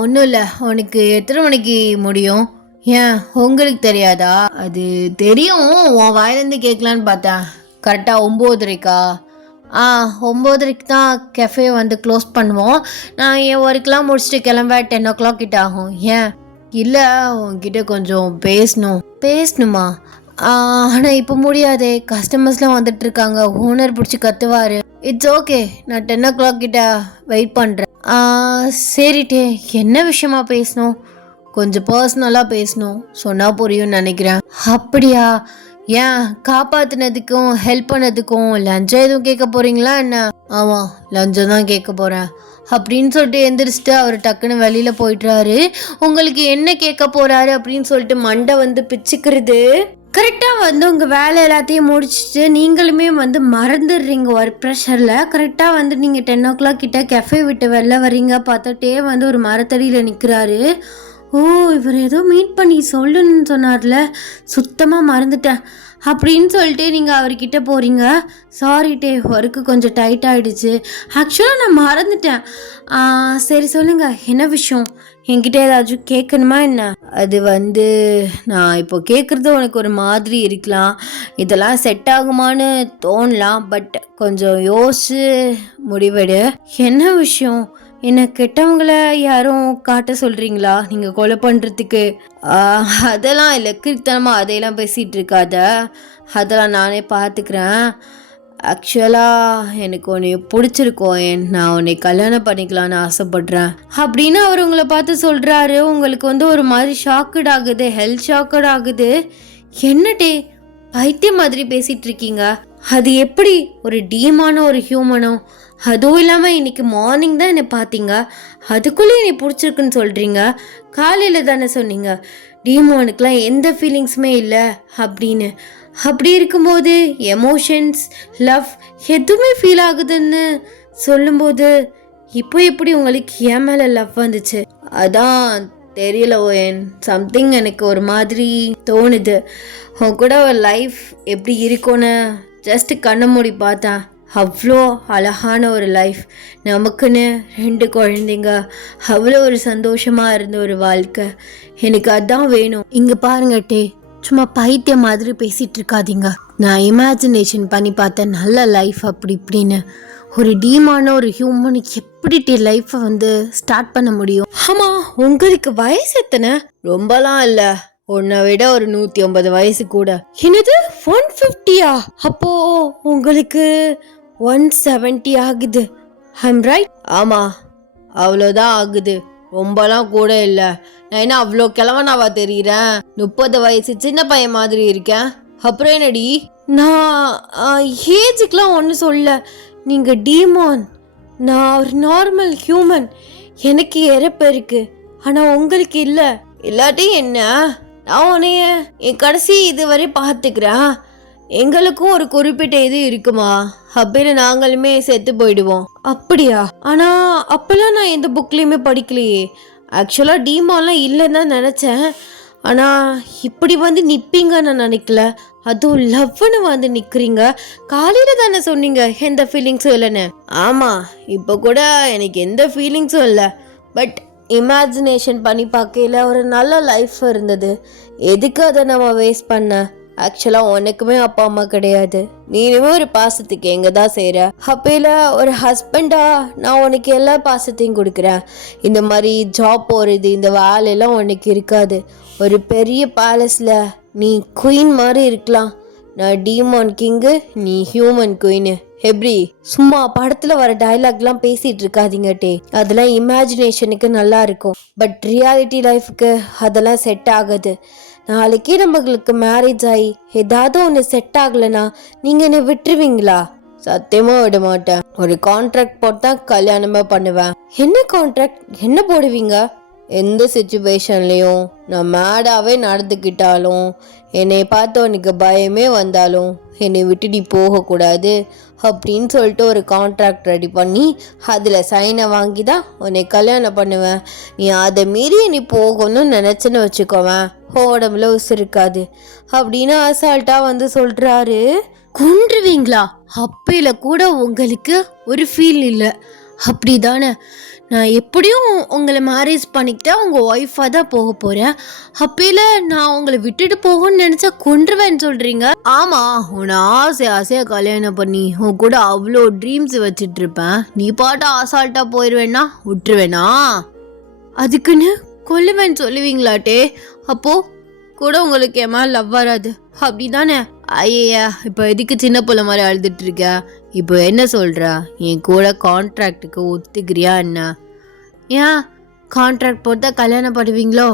ஒன்றும் இல்லை. உனக்கு எத்தனை மணிக்கு முடியும்? ஏன் உங்களுக்கு தெரியாதா? அது தெரியும், உன் வாயிலேருந்து கேட்கலான்னு பார்த்தேன். கரெக்டாக 9:30க்கா? 9:30க்கு தான் கெஃபே வந்து க்ளோஸ் பண்ணுவோம். நான் என் ஒர்க்கெலாம் முடிச்சுட்டு கிளம்ப 10 o'clock கிட்ட ஆகும். ஏன்? இல்லை, உன்கிட்ட கொஞ்சம் பேசணுமா? ஆனால் இப்போ முடியாதே, கஸ்டமர்ஸ்லாம் வந்துட்டு இருக்காங்க, ஓனர் பிடிச்சி கத்துவார். இட்ஸ் ஓகே, நான் 10 o'clock கிட்ட வெயிட் பண்ணுறேன். சரிட்டே, என்ன விஷயமா பேசணும்? கொஞ்சம் பர்சனலாக பேசணும், சொன்னால் புரியும்னு நினைக்கிறேன். அப்படியா? ஏன், காப்பாற்றினதுக்கும் ஹெல்ப் பண்ணதுக்கும் லஞ்சம் எதுவும் கேட்க போகிறீங்களா என்ன? ஆமாம், லஞ்சம் தான் கேட்க போகிறேன் அப்படின்னு சொல்லிட்டு எந்திரிச்சிட்டு அவர் டக்குன்னு வெளியில் போயிட்டுறாரு. உங்களுக்கு என்ன கேட்க போகிறாரு அப்படின்னு சொல்லிட்டு மண்டை வந்து பிச்சுக்கிறது. கரெக்டாக வந்து உங்கள் வேலை எல்லாத்தையும் முடிச்சுட்டு நீங்களுமே வந்து மறந்துடுறீங்க ஒர்க் ப்ரெஷரில். கரெக்டாக வந்து நீங்கள் 10 o'clock கிட்ட கெஃபே விட்டு வெளில வரீங்க. பார்த்தா டே வந்து ஒரு மரத்தடியில் நிற்கிறாரு. ஓ ஓ, இவர் ஏதோ மீட் பண்ணி சொல்லுன்னு சொன்னார்ல, சுத்தமாக மறந்துட்டேன் அப்படின்னு சொல்லிட்டு நீங்கள் அவர்கிட்ட போகிறீங்க. சாரி டே, ஒர்க்கு கொஞ்சம் டைட் ஆகிடுச்சு. ஆக்சுவலாக நான் மறந்துட்டேன். சரி சொல்லுங்கள், என்ன விஷயம்? என்கிட்ட ஏதாச்சும் கேட்கணுமா என்ன? அது வந்து நான் இப்போ கேட்குறது உனக்கு ஒரு மாதிரி இருக்கலாம், இதெல்லாம் செட் ஆகுமான்னு தோணலாம், பட் கொஞ்சம் யோசிச்சு முடிவெடு. என்ன விஷயம்? என்ன கெட்டவங்களை யாரும் காட்ட சொல்கிறீங்களா நீங்கள் கொலை பண்ணுறதுக்கு? அதெல்லாம் இல்லை, கீர்த்தனமாக அதையெல்லாம் பேசிகிட்டு இருக்காத, அதெல்லாம் நானே பார்த்துக்கிறேன். ஆக்சுவலாக எனக்கு உன்னை பிடிச்சிருக்கோம், நான் உன்னை கல்யாணம் பண்ணிக்கலான்னு ஆசைப்படுறேன் அப்படின்னு அவர் உங்களை பார்த்து சொல்கிறாரு. உங்களுக்கு வந்து ஒரு மாதிரி ஷாக்கட் ஆகுது, ஹெல்த் ஷாக்கட் ஆகுது. என்னடே பைத்தியம் மாதிரி பேசிகிட்டு இருக்கீங்க? அது எப்படி ஒரு டீமான ஒரு ஹியூமனோ? அதுவும் இல்லாமல் இன்னைக்கு மார்னிங் தான் என்னை பார்த்தீங்க, அதுக்குள்ளே என்னை பிடிச்சிருக்குன்னு சொல்கிறீங்க. காலையில் தானே சொன்னீங்க டீமானுக்கெலாம் எந்த ஃபீலிங்ஸுமே இல்லை அப்படின்னு. அப்படி இருக்கும்போது எமோஷன்ஸ், லவ் எதுவுமே ஃபீல் ஆகுதுன்னு சொல்லும்போது இப்போ எப்படி உங்களுக்கு என் மேலே லவ் வந்துச்சு? அதான் தெரியல ஓயன், சம்திங் எனக்கு ஒரு மாதிரி தோணுது. உன் கூட ஒரு லைஃப் எப்படி இருக்கும்னு ஜஸ்ட் கண்ணை மூடி பார்த்தேன். அவ்வளோ அழகான ஒரு லைஃப், நமக்குன்னு 2 குழந்தைங்க, அவ்வளோ ஒரு சந்தோஷமாக இருந்த ஒரு வாழ்க்கை. எனக்கு அதான் வேணும். இங்கே பாருங்க டே, சும்மா பைத்தியம் மாதிரி பேசிகிட்டு இருக்காதீங்க. நான் இமேஜினேஷன் பண்ணி பார்த்தேன் நல்ல லைஃப் அப்படி இப்படின்னு. ஒரு டீமான ஒரு ஹியூமனுக்கு எப்படி டே லைஃப்பை வந்து ஸ்டார்ட் பண்ண முடியும்? ஆமாம், உங்களுக்கு வயசு எத்தனை? ரொம்பலாம் இல்லை, உன்னை விட ஒரு 150 வயசு கூட. என்னது 150யா? அப்போ உங்களுக்கு 170 ஆகுது. I'm right? ஆமாம், அவ்வளோதான் ஆகுது, ரொம்பலாம் கூட இல்லை. நான் என்ன அவ்வளோ கிழவனாவா தெரியுறேன்? 30 வயசு சின்ன பையன் மாதிரி இருக்கேன். அப்புறம் என்னடி? நான் ஏஜுக்கெலாம் ஒன்றும் சொல்ல. நீங்கள் டீமான், நான் ஒரு நார்மல் ஹியூமன். எனக்கு இறப்பு இருக்கு, ஆனால் உங்களுக்கு இல்லை. இல்லாட்டி என்ன, நான் உன்னைய என் கடைசி இதுவரை பார்த்துக்கிறேன். எங்களுக்கும் ஒரு குறிப்பிட்ட இது இருக்குமா, அப்படின்னு நாங்களுமே செத்து போயிடுவோம். அப்படியா? ஆனால் அப்போல்லாம் நான் எந்த புக்லேயுமே படிக்கலையே. ஆக்சுவலாக டீமான்லாம் இல்லைன்னு தான் நினச்சேன். ஆனால் இப்படி வந்து நிற்பீங்கன்னு நான் நினைக்கல. அதுவும் லவ்னு வந்து நிற்கிறீங்க. காலையில் தானே சொன்னீங்க எந்த ஃபீலிங்ஸும் இல்லைன்னு. ஆமாம், இப்போ கூட எனக்கு எந்த ஃபீலிங்ஸும் இல்லை, பட் இமேஜினேஷன் பண்ணி பார்க்கல ஒரு நல்ல லைஃப் இருந்தது. எதுக்கு அதை நம்ம வேஸ்ட் பண்ண? ஆக்சுவலாக உனக்குமே அப்பா அம்மா கிடையாது, நீனுமே ஒரு பாசத்துக்கு எங்கே தான் செய்கிற. அப்பையில் ஒரு ஹஸ்பண்டா நான் உனக்கு எல்லா பாசத்தையும் கொடுக்குறேன். இந்த மாதிரி ஜாப் போகிறது, இந்த வேலையெல்லாம் உனக்கு இருக்காது. ஒரு பெரிய பேலஸில் நீ குயின் மாதிரி இருக்கலாம். நான் டீமான் கிங்கு, நீ ஹியூமன் குயின். எப்படி? சும்மா படத்தில் வர டைலாக்லாம் பேசிகிட்டு இருக்காதீங்க டே, அதெல்லாம் இமேஜினேஷனுக்கு நல்லா இருக்கும், பட் ரியாலிட்டி லைஃபுக்கு அதெல்லாம் செட் ஆகுது. நாளைக்கே நம்மளுக்கு மேரேஜ் ஆகி ஏதாவது ஒன்று செட் ஆகலைன்னா நீங்கள் என்னை விட்டுருவீங்களா? சத்தியமாக விட மாட்டேன். ஒரு கான்ட்ராக்ட் போட்டு தான் கல்யாணமே பண்ணுவேன். என்ன கான்ட்ராக்ட்? என்ன போடுவீங்க? எந்த சுச்சுவேஷன்லேயும் நான் மேடாகவே நடந்துக்கிட்டாலும், என்னை பார்த்து உனக்கு பயமே வந்தாலும் என்னை விட்டு நீ போகக்கூடாது அப்படின்னு சொல்லிட்டு ஒரு கான்ட்ராக்ட் ரெடி பண்ணி அதில் சைனை வாங்கி தான் உன்னை கல்யாணம் பண்ணுவேன். நீ அதை மீறி நீ போகணும்னு நினச்சின்னு வச்சுக்கோவேன், உடம்புல உசுருக்காது அப்படின்னு அசால்ட்டாக வந்து சொல்கிறாரு. கொன்றுவீங்களா? அப்பையில கூட உங்களுக்கு ஒரு ஃபீல் இல்லை, அப்படி தானே? நான் எப்படியும் உங்களை மேரேஜ் பண்ணிக்கிட்டா உங்கள் ஒய்ஃபாக தான் போக போகிறேன். அப்பையில் நான் உங்களை விட்டுட்டு போகணும்னு நினச்சா கொன்றுவேன்னு சொல்கிறீங்க. ஆமாம், உன்னை ஆசையாக கல்யாணம் பண்ணி உன் கூட அவ்வளோ ட்ரீம்ஸ் வச்சிட்ருப்பேன். நீ பாட்டு அசால்ட்டாக போயிடுவேன்னா விட்டுருவேனா? அதுக்குன்னு கொல்லுவேன்னு சொல்லுவீங்களாட்டே? அப்போது கூட உங்களுக்கு ஏமா லவ் வராது அப்படி தானே? ஐயா, இப்போ எதுக்கு சின்ன பிள்ளை மாதிரி அழுதுட்டு இருக்க? இப்போ என்ன சொல்கிற? என் கூட கான்ட்ராக்டுக்கு ஒத்துக்கிறியா என்ன? ஏன் கான்ட்ராக்ட் போட்டா கல்யாணம் பண்ணுவீங்களோ?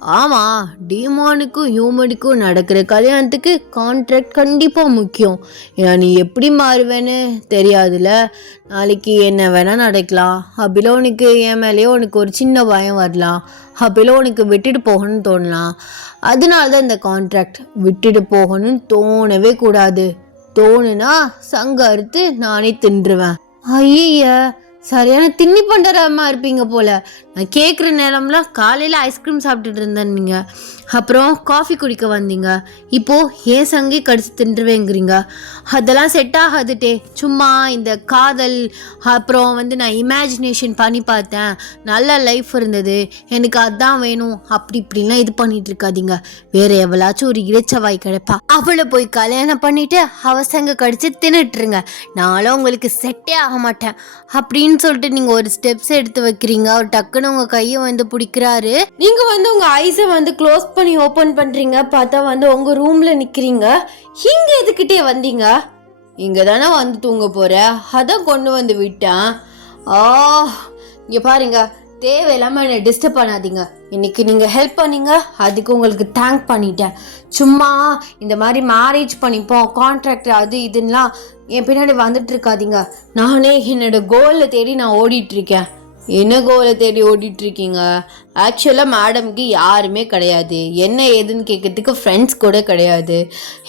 ஆமாம், டீமானுக்கும் ஹியூமனுக்கும் நடக்கிற கல்யாணத்துக்கு கான்ட்ராக்ட் கண்டிப்பாக முக்கியம். ஏன்னா நீ எப்படி மாறுவேன்னு தெரியாதுல்ல, நாளைக்கு என்ன வேணால் நடக்கலாம். அப்படிலாம் உனக்கு என் மேலேயோ உனக்கு ஒரு சின்ன பயம் வரலாம், அப்படிலாம் உனக்கு விட்டுட்டு போகணும்னு தோணலாம். அதனால தான் இந்த கான்ட்ராக்ட். விட்டுட்டு போகணும்னு தோணவே கூடாது. தோணுனா சங்க அறுத்து நானே தின்றுவேன். ஐய, சரியான தின்னி பண்டரமா இருப்பீங்க போல. நான் கேட்குற நேரம்லாம் காலையில் ஐஸ்கிரீம் சாப்பிட்டுட்டு இருந்தேன் நீங்கள், அப்புறம் காஃபி குடிக்க வந்தீங்க, இப்போது ஏன் சங்கே கடிச்சு தின்றுவேங்கிறீங்க. அதெல்லாம் செட் ஆகாதுட்டே. சும்மா இந்த காதல், அப்புறம் வந்து நான் இமேஜினேஷன் பண்ணி பார்த்தேன், நல்ல லைஃப் இருந்தது, எனக்கு அதான் வேணும், அப்படி இப்படிலாம் இது பண்ணிட்டு இருக்காதீங்க. வேற எவ்வளாச்சும் ஒரு இறைச்சவாய் கிடைப்பா, அவளை போய் கல்யாணம் பண்ணிட்டு அவசங்க கடிச்சு தின்னுட்டுருங்க. நானும் உங்களுக்கு செட்டே ஆக மாட்டேன் அப்படின்னு சொல்லிட்டு நீங்க ஒரு ஸ்டெப்ஸ் எடுத்து வைக்கிறீங்க. அவர் டக்குன்னு உங்க கையை வந்து பிடிக்கிறாரு. நீங்க வந்து உங்க ஐஸை வந்து க்ளோஸ் பண்ணி ஓபன் பண்றீங்க. பார்த்தா வந்து உங்க ரூம்ல நிக்கிறீங்க. இங்க எதுக்கிட்டே வந்தீங்க? இங்க தானே வந்து தூங்க போற, அதான் கொண்டு வந்து விட்டேன். இங்க பாருங்க, தேவையில்லாம என்னை டிஸ்டர்ப் பண்ணாதீங்க. இன்னைக்கு நீங்க ஹெல்ப் பண்ணீங்க, அதுக்கு உங்களுக்கு தேங்க் பண்ணிட்டேன். சும்மா இந்த மாதிரி மேரேஜ் பண்ணிப்போம், கான்ட்ராக்ட் அது இதுன்னெலாம் என் பின்னாடி வந்துட்டு இருக்காதீங்க. நானே என்னோட கோலை தேடி நான் ஓடிட்டு இருக்கேன். என்ன கோலை தேடி ஓடிட்டு இருக்கீங்க? ஆக்சுவலாக மேடம்க்கு யாருமே கிடையாது, என்ன ஏதுன்னு கேட்கறதுக்கு ஃப்ரெண்ட்ஸ் கூட கிடையாது.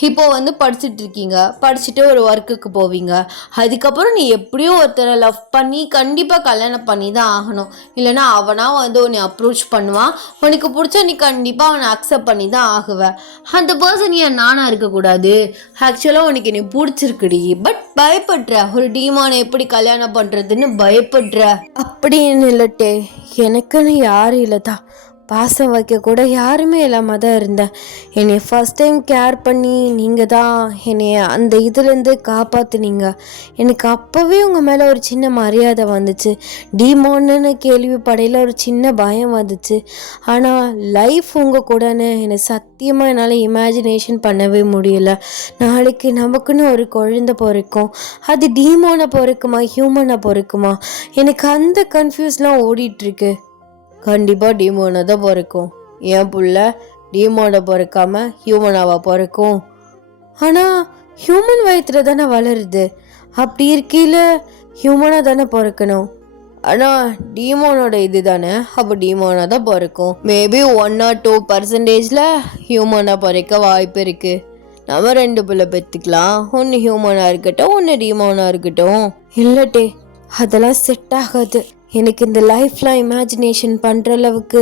இப்போ வந்து படிச்சுட்டு இருக்கீங்க, படிச்சுட்டு ஒரு ஒர்க்குக்கு போவீங்க. அதுக்கப்புறம் நீ எப்படியும் ஒருத்தரை லவ் பண்ணி கண்டிப்பாக கல்யாணம் பண்ணி தான் ஆகணும். இல்லைனா அவனா வந்து உன்னை அப்ரோச் பண்ணுவான், உனக்கு பிடிச்சா நீ கண்டிப்பாக அவனை அக்செப்ட் பண்ணி தான் ஆகுவேன். அந்த பர்சன் ஏன் நானாக இருக்கக்கூடாது? ஆக்சுவலாக உனக்கு நீ பிடிச்சிருக்குடி, பட் பயப்படுற. ஒரு டீமானை எப்படி கல்யாணம் பண்ணுறதுன்னு பயப்படுற. அப்படின்னு இல்லட்டே, எனக்குன்னு யாரும் இல்லைதா, பாசம் வைக்க கூட யாருமே இல்லாமல் தான் இருந்தேன். என்னை ஃபஸ்ட் டைம் கேர் பண்ணி நீங்கள் தான் என்னைய அந்த இதுலேருந்து காப்பாற்றுனீங்க. எனக்கு அப்போவே உங்கள் மேலே ஒரு சின்ன மரியாதை வந்துச்சு. டீமான்னு கேள்விப்படையில் ஒரு சின்ன பயம் வந்துச்சு. ஆனால் லைஃப் உங்கள் கூடன்னு எனக்கு சத்தியமாக என்னால் இமேஜினேஷன் பண்ணவே முடியல. நாளைக்கு நமக்குன்னு ஒரு குழந்தை பிறக்கும், அது டீமானை பிறக்குமா ஹியூமனை பிறக்குமா? எனக்கு அந்த கன்ஃபியூஸ்லாம் ஓடிட்டுருக்கு. கண்டிப்பாக டீமோனை தான் பிறக்கும். என் புள்ள டீமோனை பிறக்காம ஹியூமனாவா பிறக்கும்? ஆனால் ஹியூமன் வயிற்றுல தானே வளருது. அப்படி இருக்கையில் ஹியூமனாக தானே பிறக்கணும். ஆனால் டீமோனோட இது தானே, அப்போ டீமோனாக தான் பிறக்கும். மேபி 1 or 2% ஹியூமனாக பிறக்க வாய்ப்பு இருக்குது. நம்ம 2 பிள்ளை பெற்றுக்கலாம், ஒன்று ஹியூமனாக இருக்கட்டும், ஒன்று டீமோனாக இருக்கட்டும். இல்லட்டே, அதெல்லாம் செட் ஆகாது. எனக்கு இந்த லைஃப்லாம் இமேஜினேஷன் பண்ணுற அளவுக்கு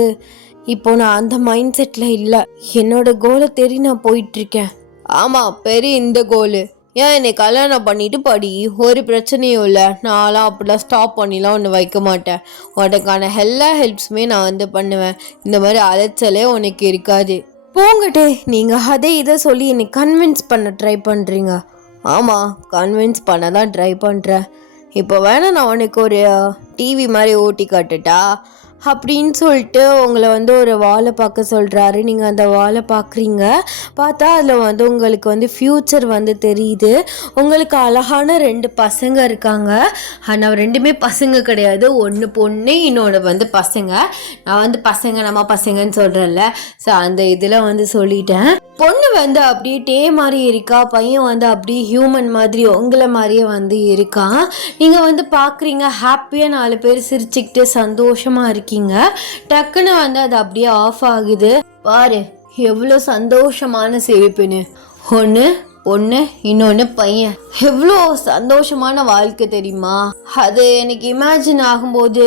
இப்போ நான் அந்த மைண்ட் செட்டில் இல்லை. என்னோட கோலை தேடி நான் போயிட்டுருக்கேன். ஆமாம், பெரிய இந்த கோலு. ஏன் என்னை கல்யாணம் பண்ணிட்டு படி, ஒரு பிரச்சனையும் இல்லை. நான்லாம் அப்படிலாம் ஸ்டாப் பண்ணிலாம் ஒன்று வைக்க மாட்டேன். உனக்கான எல்லா ஹெல்ப்ஸுமே நான் வந்து பண்ணுவேன். இந்த மாதிரி அலைச்சலே உனக்கு இருக்காது. போங்கட்டே, நீங்கள் அதை இதை சொல்லி என்னை கன்வின்ஸ் பண்ண ட்ரை பண்ணுறீங்க. ஆமாம், கன்வின்ஸ் பண்ண தான் ட்ரை பண்ணுறேன். இப்போ வேணா நான் உனக்கு ஒரு டிவி மாதிரி ஓட்டி காட்டுட்டா அப்படின்னு சொல்லிட்டு உங்களை வந்து ஒரு வாழை பார்க்க சொல்கிறாரு. நீங்கள் அந்த வாழை பார்க்குறீங்க. பார்த்தா அதில் வந்து உங்களுக்கு வந்து ஃப்யூச்சர் வந்து தெரியுது. உங்களுக்கு அழகான 2 பசங்க இருக்காங்க. ஆனால் 2மே பசங்க கிடையாது, ஒன்று பொண்ணு, இன்னொன்று வந்து பசங்க. நான் வந்து பசங்க நம்ம பசங்கன்னு சொல்கிறேன்ல, ஸோ அந்த இதில் வந்து சொல்லிட்டேன். பொண்ணு வந்து அப்படியே டே மாதிரி இருக்கா, பையன் வந்து அப்படியே ஹியூமன் மாதிரி உங்களை மாதிரியே வந்து இருக்கான். நீங்கள் வந்து பார்க்குறீங்க, ஹாப்பியாக 4 பேர் சிரிச்சுக்கிட்டு சந்தோஷமாக இருக்கீங்க. டக்குன்னு வந்து அது அப்படியே ஆஃப் ஆகுது. பாரு எவ்வளோ சந்தோஷமான சிரிப்புன்னு. ஒன்று பொண்ணு, இன்னொன்று பையன். எவ்வளோ சந்தோஷமான வாழ்க்கை தெரியுமா? அது எனக்கு இமேஜின் ஆகும்போது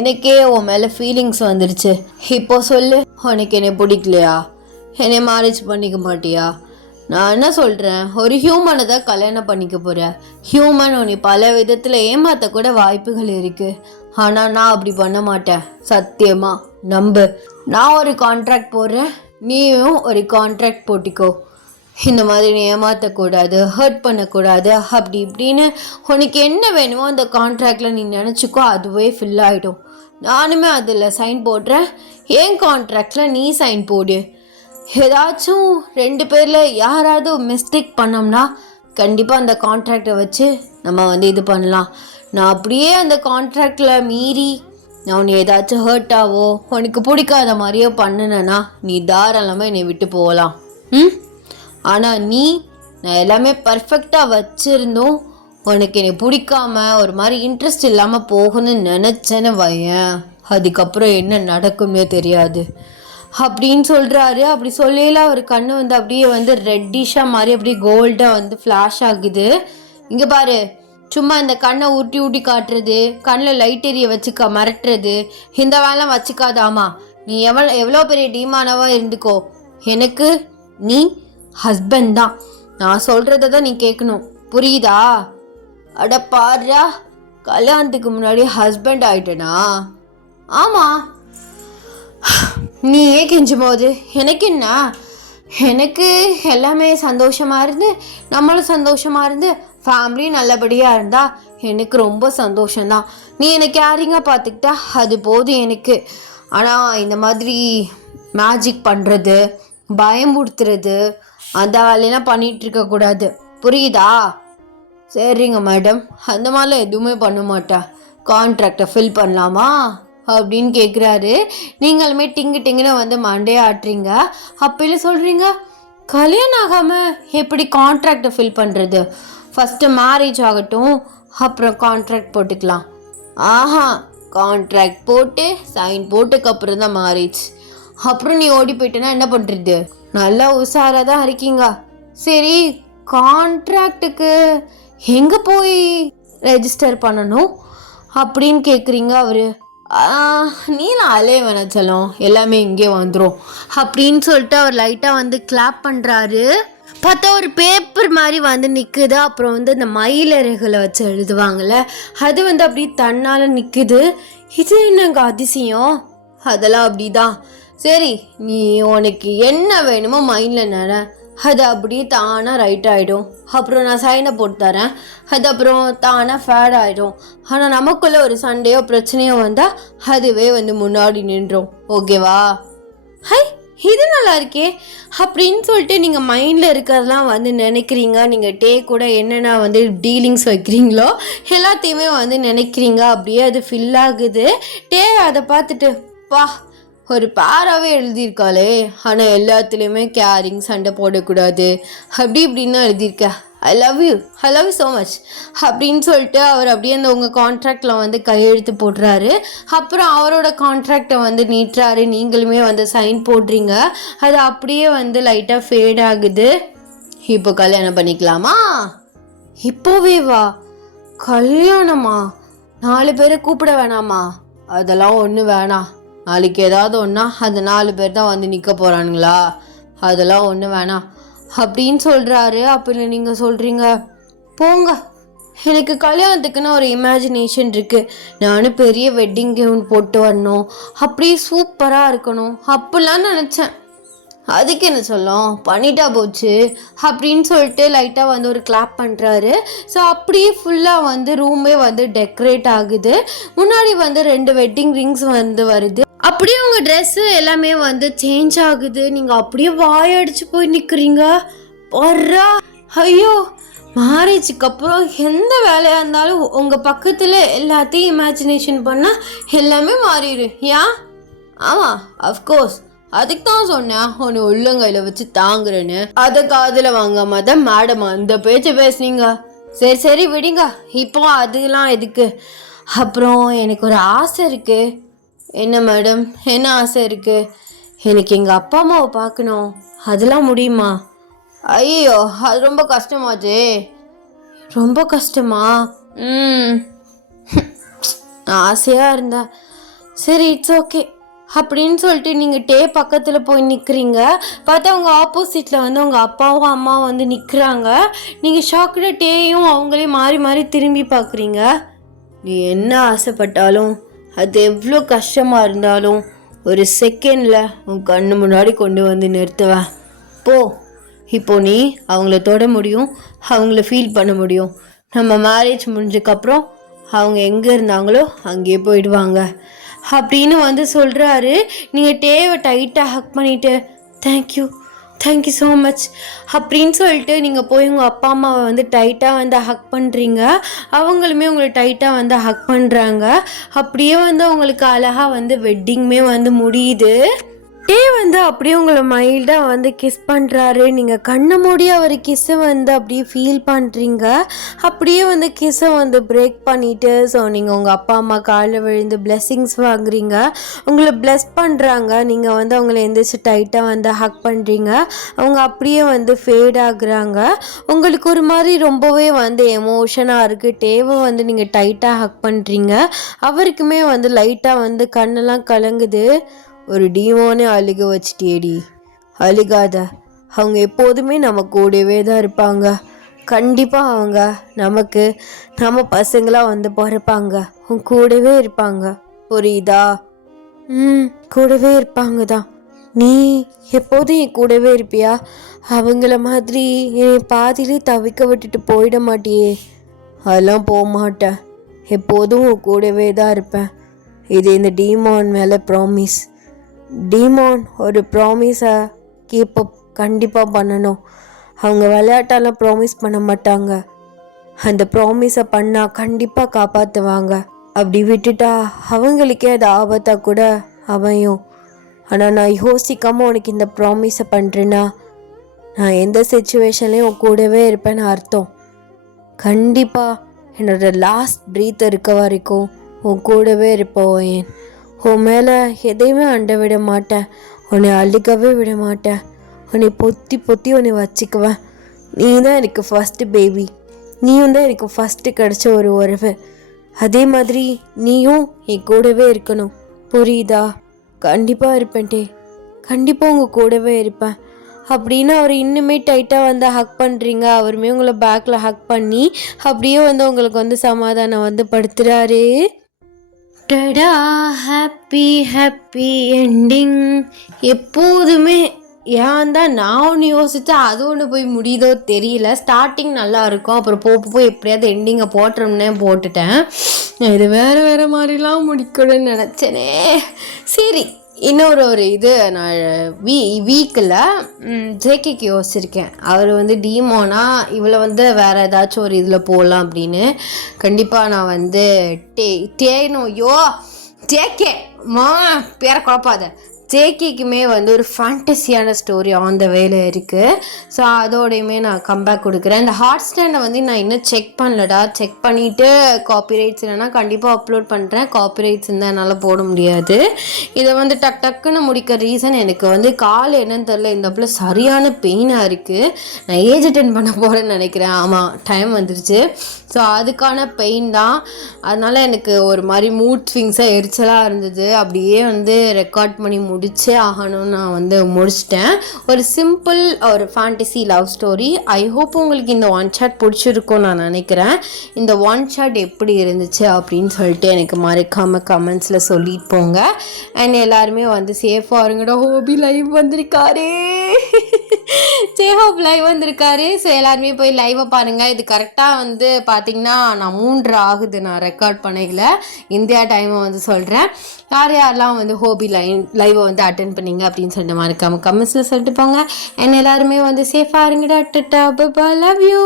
எனக்கே உன் மேலே ஃபீலிங்ஸ் வந்துருச்சு. இப்போ சொல்லு, உனக்கு என்னை பிடிக்கலையா? என்னை மேரேஜ் பண்ணிக்க மாட்டியா? நான் என்ன சொல்கிறேன், ஒரு ஹியூமனை தான் கல்யாணம் பண்ணிக்க போகிறேன். ஹியூமன் உன்னை பல விதத்தில் ஏமாற்ற கூட வாய்ப்புகள் இருக்குது. ஆனால் நான் அப்படி பண்ண மாட்டேன், சத்தியமாக நம்பு. நான் ஒரு கான்ட்ராக்ட் போடுறேன், நீயும் ஒரு கான்ட்ராக்ட் போட்டிக்கோ. இந்த மாதிரி நீ ஏமாற்றக்கூடாது, ஹர்ட் பண்ணக்கூடாது, அப்படி இப்படின்னு உனக்கு என்ன வேணுமோ அந்த கான்ட்ராக்டில் நீ நினச்சிக்கோ, அதுவே ஃபில் ஆகிடும். நானுமே அதில் சைன் போடுறேன், என் கான்ட்ராக்டில் நீ சைன் போடு. ஏதாச்சும் 2 பேரில் யாராவது மிஸ்டேக் பண்ணோம்னா கண்டிப்பாக அந்த கான்ட்ராக்டை வச்சு நம்ம வந்து இது பண்ணலாம். நான் அப்படியே அந்த கான்ட்ராக்டில் மீறி நான் உன்னை ஏதாச்சும் ஹர்ட் ஆவோ உனக்கு பிடிக்காத மாதிரியோ பண்ணினேன்னா நீ தாராளமாக என்னை விட்டு போகலாம். ஆனால் நான் எல்லாமே பர்ஃபெக்டாக வச்சுருந்தோம், உனக்கு என்னை பிடிக்காம ஒரு மாதிரி இன்ட்ரெஸ்ட் இல்லாமல் போகணும்னு நினச்சேன்னு வையேன், அதுக்கப்புறம் என்ன நடக்கும்னே தெரியாது அப்படின்னு சொல்கிறாரு. அப்படி சொல்லையில அவர் கண்ணு வந்து அப்படியே வந்து ரெட்டிஷாக மாதிரி அப்படியே கோல்டாக வந்து ஃப்ளாஷ் ஆகுது. இங்கே பாரு, சும்மா இந்த கண்ணை ஊட்டி ஊட்டி காட்டுறது, கண்ணில் லைட் எரிய வச்சுக்க மிரட்டுறது, இந்த வேலை வச்சுக்காதாமா. நீ எவ்வளோ பெரிய டீமானவா இருந்துக்கோ, எனக்கு நீ ஹஸ்பண்ட் தான். நான் சொல்கிறத தான் நீ கேட்கணும், புரியுதா? அட பாருடா, கல்யாணத்துக்கு முன்னாடி ஹஸ்பண்ட் ஆயிட்டனா? ஆமாம், நீயே கெஞ்சும் போது எனக்கு என்ன? எனக்கு எல்லாமே சந்தோஷமாக இருந்து, நம்மளும் சந்தோஷமாக இருந்து, ஃபேமிலியும் நல்லபடியாக இருந்தால் எனக்கு ரொம்ப சந்தோஷம்தான். நீ எனக்கு கேரிங்காக பார்த்துக்கிட்டா அது போதும் எனக்கு. ஆனால் இந்த மாதிரி மேஜிக் பண்ணுறது, பயமுறுத்துறது, அந்த வேலையெல்லாம் பண்ணிகிட்டு இருக்கக்கூடாது, புரியுதா? சரிங்க மேடம், அந்த மாதிரிலாம் எதுவுமே பண்ண மாட்டா. கான்ட்ராக்டை ஃபில் பண்ணலாமா அப்படின்னு கேட்குறாரு. நீங்களுமே டிங்குன்னு வந்து மண்டே ஆட்டுறீங்க. அப்பயில சொல்கிறீங்க, கல்யாணம் ஆகாமல் எப்படி கான்ட்ராக்டை ஃபில் பண்ணுறது? ஃபஸ்ட்டு மேரேஜ் ஆகட்டும், அப்புறம் கான்ட்ராக்ட் போட்டுக்கலாம். ஆஹா, கான்ட்ராக்ட் போட்டு சைன் போட்டுக்கப்புறம் தான் மேரேஜ். அப்புறம் நீ ஓடி போயிட்டேன்னா என்ன பண்ணுறது? நல்லா உஷாராக தான் இருக்கீங்க. சரி, கான்ட்ராக்டுக்கு எங்கே போய் ரெஜிஸ்டர் பண்ணணும் அப்படின்னு கேட்குறீங்க. அவர் நீலாம் அலைய வேணாம் செல்லம், எல்லாமே இங்கே வந்துடும் அப்படின்னு சொல்லிட்டு அவர் லைட்டாக வந்து கிளாப் பண்ணுறாரு. பார்த்தா ஒரு பேப்பர் மாதிரி வந்து நிற்குது. அப்புறம் வந்து இந்த மயிலறைகளை வச்சு எழுதுவாங்கள்ல, அது வந்து அப்படி தன்னால் நிற்குது. இது என்னங்க அதிசயம்? அதெல்லாம் அப்படிதான். சரி, நீ உனக்கு என்ன வேணுமோ மைண்டில் நினை, அது அப்படியே தானாக ரைட் ஆகிடும். அப்புறம் நான் சைனை போட்டு தரேன், அது அப்புறம் தானாக ஃபேட் ஆகிடும். ஆனால் நமக்குள்ளே ஒரு சண்டையோ பிரச்சனையோ வந்தால் அதுவே வந்து முன்னாடி நின்றோம், ஓகேவா? ஹை, இது நல்லா இருக்கே அப்படின்னு சொல்லிட்டு நீங்கள் மைண்டில் இருக்கிறதெல்லாம் வந்து நினைக்கிறீங்க. நீங்கள் டே கூட என்னென்ன வந்து டீலிங்ஸ் வைக்கிறீங்களோ எல்லாத்தையுமே வந்து நினைக்கிறீங்க. அப்படியே அது ஃபில் ஆகுது. டே அதை பார்த்துட்டு, பா, ஒரு பாராவே எழுதியிருக்காளே, ஆனால் எல்லாத்துலேயுமே கேரிங், சண்டை போடக்கூடாது அப்படி இப்படின்னு தான் எழுதியிருக்க. I love you so much அப்படின்னு சொல்லிட்டு அவர் அப்படியே அந்த உங்கள் கான்ட்ராக்டில் வந்து கையெழுத்து போடுறாரு. அப்புறம் அவரோட கான்ட்ராக்டை வந்து நீட்டுறாரு. நீங்களுமே வந்து சைன் போடுறீங்க. அது அப்படியே வந்து லைட்டாக ஃபேட் ஆகுது. இப்போ கல்யாணம் பண்ணிக்கலாமா? இப்போவே வா? கல்யாணமா? 4 பேரை கூப்பிட வேணாமா? அதெல்லாம் ஒன்றும் வேணாம். நாளைக்கு ஏதாவது ஒன்றா அந்த 4 பேர் தான் வந்து நிற்க போகிறானுங்களா? அதெல்லாம் ஒன்றும் வேணாம் அப்படின்னு சொல்கிறாரு. அப்படி நீங்கள் சொல்கிறீங்க, போங்க, எனக்கு கல்யாணத்துக்குன்னு ஒரு இமேஜினேஷன் இருக்குது. நானும் பெரிய வெட்டிங் கவுன் போட்டு வரணும், அப்படியே சூப்பராக இருக்கணும் அப்படிலாம் நினச்சேன். அதுக்கு என்ன சொல்லும், பண்ணிட்டா போச்சு அப்படின்னு சொல்லிட்டு லைட்டாக வந்து ஒரு கிளாப் பண்ணுறாரு. ஸோ அப்படியே ஃபுல்லாக வந்து ரூமே வந்து டெக்கரேட் ஆகுது. முன்னாடி வந்து 2 வெட்டிங் ரிங்ஸ் வந்து வருது. அப்படியே உங்கள் ட்ரெஸ்ஸு எல்லாமே வந்து சேஞ்ச் ஆகுது. நீங்கள் அப்படியே வாயடிச்சு போய் நிற்கிறீங்க. வர்றா, ஐயோ, மேரேஜுக்கு அப்புறம் எந்த வேலையாக இருந்தாலும் உங்கள் பக்கத்தில் எல்லாத்தையும் இமேஜினேஷன் பண்ணால் எல்லாமே மாறிடும். ஏன்? ஆமாம், அஃப்கோர்ஸ், அதுக்கு தான் சொன்னேன் உன்னை உள்ளங்கையில் வச்சு தாங்குறேன்னு. அதை காதில் வாங்காம தான் மேடம் அந்த பேச்சு பேசுனீங்க. சரி சரி விடுங்க, இப்போ அதெல்லாம் எதுக்கு? அப்புறம் எனக்கு ஒரு ஆசை இருக்குது. என்ன மேடம், என்ன ஆசை இருக்குது? எனக்கு எங்கள் அப்பா அம்மாவை பார்க்கணும். அதெல்லாம் முடியுமா? ஐயோ, அது ரொம்ப கஷ்டமாச்சே. ரொம்ப கஷ்டமா? ஆசையாக இருந்தா சரி, இட்ஸ் ஓகே அப்படின்னு சொல்லிட்டு நீங்கள் டே பக்கத்தில் போய் நிற்கிறீங்க. பார்த்தா அவங்க ஆப்போசிட்டில் வந்து அவங்க அப்பாவும் அம்மாவும் வந்து நிற்கிறாங்க. நீங்கள் ஷாக்கில் டேயும் அவங்களே மாறி மாறி திரும்பி பார்க்குறீங்க. நீ என்ன ஆசைப்பட்டாலும், அது எவ்வளோ கஷ்டமாக இருந்தாலும் ஒரு செகண்டில் உன் கண்ணு முன்னாடி கொண்டு வந்து நிறுத்துவேன். போ, இப்போ நீ அவங்கள தொட முடியும், அவங்கள ஃபீல் பண்ண முடியும். நம்ம மேரேஜ் முடிஞ்சதுக்கப்புறம் அவங்க எங்கே இருந்தாங்களோ அங்கேயே போயிடுவாங்க அப்படின்னு வந்து சொல்கிறாரு. நீங்கள் டேவை டைட்டாக ஹக் பண்ணிவிட்டு தேங்க்யூ ஸோ மச் அப்படின்னு சொல்லிட்டு நீங்கள் போய் உங்கள் அப்பா அம்மாவை வந்து டைட்டாக வந்து ஹக் பண்ணுறீங்க. அவங்களுமே உங்களை டைட்டாக வந்து ஹக் பண்ணுறாங்க. அப்படியே வந்து அவங்களுக்கு அழகாக வந்து வெட்டிங்குமே வந்து முடியுது. டே வந்து அப்படியே உங்களை மைல்டாக வந்து கிஸ் பண்ணுறாரு. நீங்கள் கண்ணை மூடி அவர் கிஸ்ஸை வந்து அப்படியே ஃபீல் பண்ணுறீங்க. அப்படியே வந்து கிஸ்ஸை வந்து பிரேக் பண்ணிவிட்டு ஸோ நீங்கள் உங்கள் அப்பா அம்மா காலில் விழுந்து பிளெஸ்ஸிங்ஸ் வாங்குறீங்க. உங்களை பிளெஸ் பண்ணுறாங்க. நீங்கள் வந்து அவங்கள எந்திரிச்சு டைட்டாக வந்து ஹக் பண்ணுறீங்க. அவங்க அப்படியே வந்து ஃபேட் ஆகுறாங்க. உங்களுக்கு ஒரு மாதிரி ரொம்பவே வந்து எமோஷனாக இருக்குது. டேவை வந்து நீங்கள் டைட்டாக ஹக் பண்ணுறீங்க. அவருக்குமே வந்து லைட்டாக வந்து கண்ணெல்லாம் கலங்குது. ஒரு டீமோனே அழுக வச்சிட்டேடி, அழுகாத, அவங்க எப்போதுமே நம்ம கூடவே தான் இருப்பாங்க. கண்டிப்பாக அவங்க நமக்கு நம்ம பசங்களாக வந்து பிறப்பாங்க. உன் கூடவே இருப்பாங்க, புரியுதா? கூடவே இருப்பாங்க தான். நீ எப்போதும் என் கூடவே இருப்பியா? அவங்கள மாதிரி என் பாதியிலே தவிக்க விட்டுட்டு போயிட மாட்டியே? அதெல்லாம் போக மாட்டேன். எப்போதும் உன் கூடவே தான் இருப்பேன். இது இந்த டீமான் மேலே ப்ராமிஸ். டீமான் ஒரு ப்ராமிஸை கீப் அப் கண்டிப்பாக பண்ணணும். அவங்க விளையாட்டெல்லாம் ப்ராமிஸ் பண்ண மாட்டாங்க. அந்த ப்ராமிஸை பண்ணால் கண்டிப்பாக காப்பாற்றுவாங்க. அப்படி விட்டுட்டா அவங்களுக்கே அது ஆபத்தாக கூட அமையும். ஆனால் நான் யோசிக்காமல் உனக்கு இந்த ப்ராமிஸை பண்ணுறேன்னா நான் எந்த சுச்சுவேஷன்லேயும் உன் கூடவே இருப்பேன்னு அர்த்தம். கண்டிப்பாக என்னோட லாஸ்ட் ப்ரீத் இருக்க வரைக்கும் உன் கூடவே இருப்போம். ஏன் உன் மேலே எதையுமே அண்ட விட மாட்டேன். உன்னை அழுகவே விட மாட்டேன். உன்னை பொத்தி பொத்தி உன்னை வச்சுக்குவேன். நீ தான் எனக்கு ஃபஸ்ட்டு பேபி. நீயும் தான் எனக்கு ஃபஸ்ட்டு கிடச்ச ஒரு உறவு. அதே மாதிரி நீயும் என் கூடவே இருக்கணும், புரியுதா? கண்டிப்பாக இருப்பேன்டே, கண்டிப்பாக உங்கள் கூடவே இருப்பேன் அப்படின்னு அவர் இன்னுமே டைட்டாக வந்து ஹக் பண்ணுறீங்க. அவருமே உங்களை பேக்கில் ஹக் பண்ணி அப்படியே வந்து உங்களுக்கு வந்து சமாதானம் வந்து படுத்துகிறாரு. டடா, ஹாப்பி ஹாப்பி என்டிங். எப்போதுமே ஏன் தான் நான் ஒன்று யோசித்தா அது ஒன்று போய் முடியுதோ தெரியல. ஸ்டார்டிங் நல்லா இருக்கும், அப்புறம் போய் எப்படியாவது எண்டிங்கை போட்டுறோம்னே போட்டுட்டேன். இது வேறு மாதிரிலாம் முடிக்கணும்னு நினச்சேனே. சரி, இன்னொரு இது நான் வீக்கில் ஜேகேக்கு யோசிச்சிருக்கேன். அவர் வந்து டீமோனா இவளை வந்து வேறு ஏதாச்சும் ஒரு இதில் போகலாம் அப்படின்னு. கண்டிப்பாக நான் வந்து டேனோயோ ஜேகே மா பேரை குழப்பாத. ஜேகேக்குமே வந்து ஒரு ஃபேண்டஸியான ஸ்டோரி ஆன் த வேல இருக்குது. ஸோ அதோடையுமே நான் கம்பேக் கொடுக்குறேன். இந்த ஹாட் ஸ்டாண்டை வந்து நான் இன்னும் செக் பண்ணலடா. செக் பண்ணிவிட்டு காப்பிரைட்ஸ் இல்லைனா கண்டிப்பாக அப்லோட் பண்ணுறேன். காப்பிரைட்ஸ் இருந்தால் என்னால் போட முடியாது. இதை வந்து டக்குன்னு முடிக்க ரீசன் எனக்கு வந்து கால் என்னன்னு தெரில. இந்த பிள்ளை சரியான பெயினாக இருக்குது. நான் ஏஜ் அட்டென்ட் பண்ண போகிறேன்னு நினைக்கிறேன். ஆமாம், டைம் வந்துருச்சு. ஸோ அதுக்கான பெயின் தான். அதனால் எனக்கு ஒரு மாதிரி மூட் ஸ்விங்ஸாக எரிச்சலாக இருந்தது. அப்படியே வந்து ரெக்கார்ட் பண்ணி முடிச்சே ஆகணும்னு நான் வந்து முடிச்சிட்டேன். ஒரு சிம்பிள் ஒரு fantasy love story. I hope உங்களுக்கு இந்த ஒன் ஷாட் பிடிச்சிருக்கும்னு நான் நினைக்கிறேன். இந்த ஒன் ஷாட் எப்படி இருந்துச்சு அப்படின்னு சொல்லிட்டு எனக்கு மறக்காமல் கமெண்ட்ஸில் சொல்லிட்டு போங்க. அண்ட் எல்லாருமே வந்து சேஃபாக இருங்கடா. ஹோபி லைவ் வந்திருக்காரு. ஹோப் லைவ் வந்திருக்காரு. ஸோ எல்லாருமே போய் லைவை பாருங்கள். இது கரெக்டாக வந்து பார்த்தீங்கன்னா நான் 3 ஆகுது நான் ரெக்கார்ட் பண்ணையில். இந்தியா டைமை வந்து சொல்கிறேன். யாரெல்லாம் வந்து ஹோபி லைவை வந்து அட்டென்ட் பண்ணீங்க அப்படின்னு சொல்லிட்டு மறக்காமல் கமெண்ட்ஸில் சொல்லிட்டு போங்க. அண்ட் எல்லாருமே வந்து சேஃபாக இருங்கடா. Ta-ta, bye bye, love you.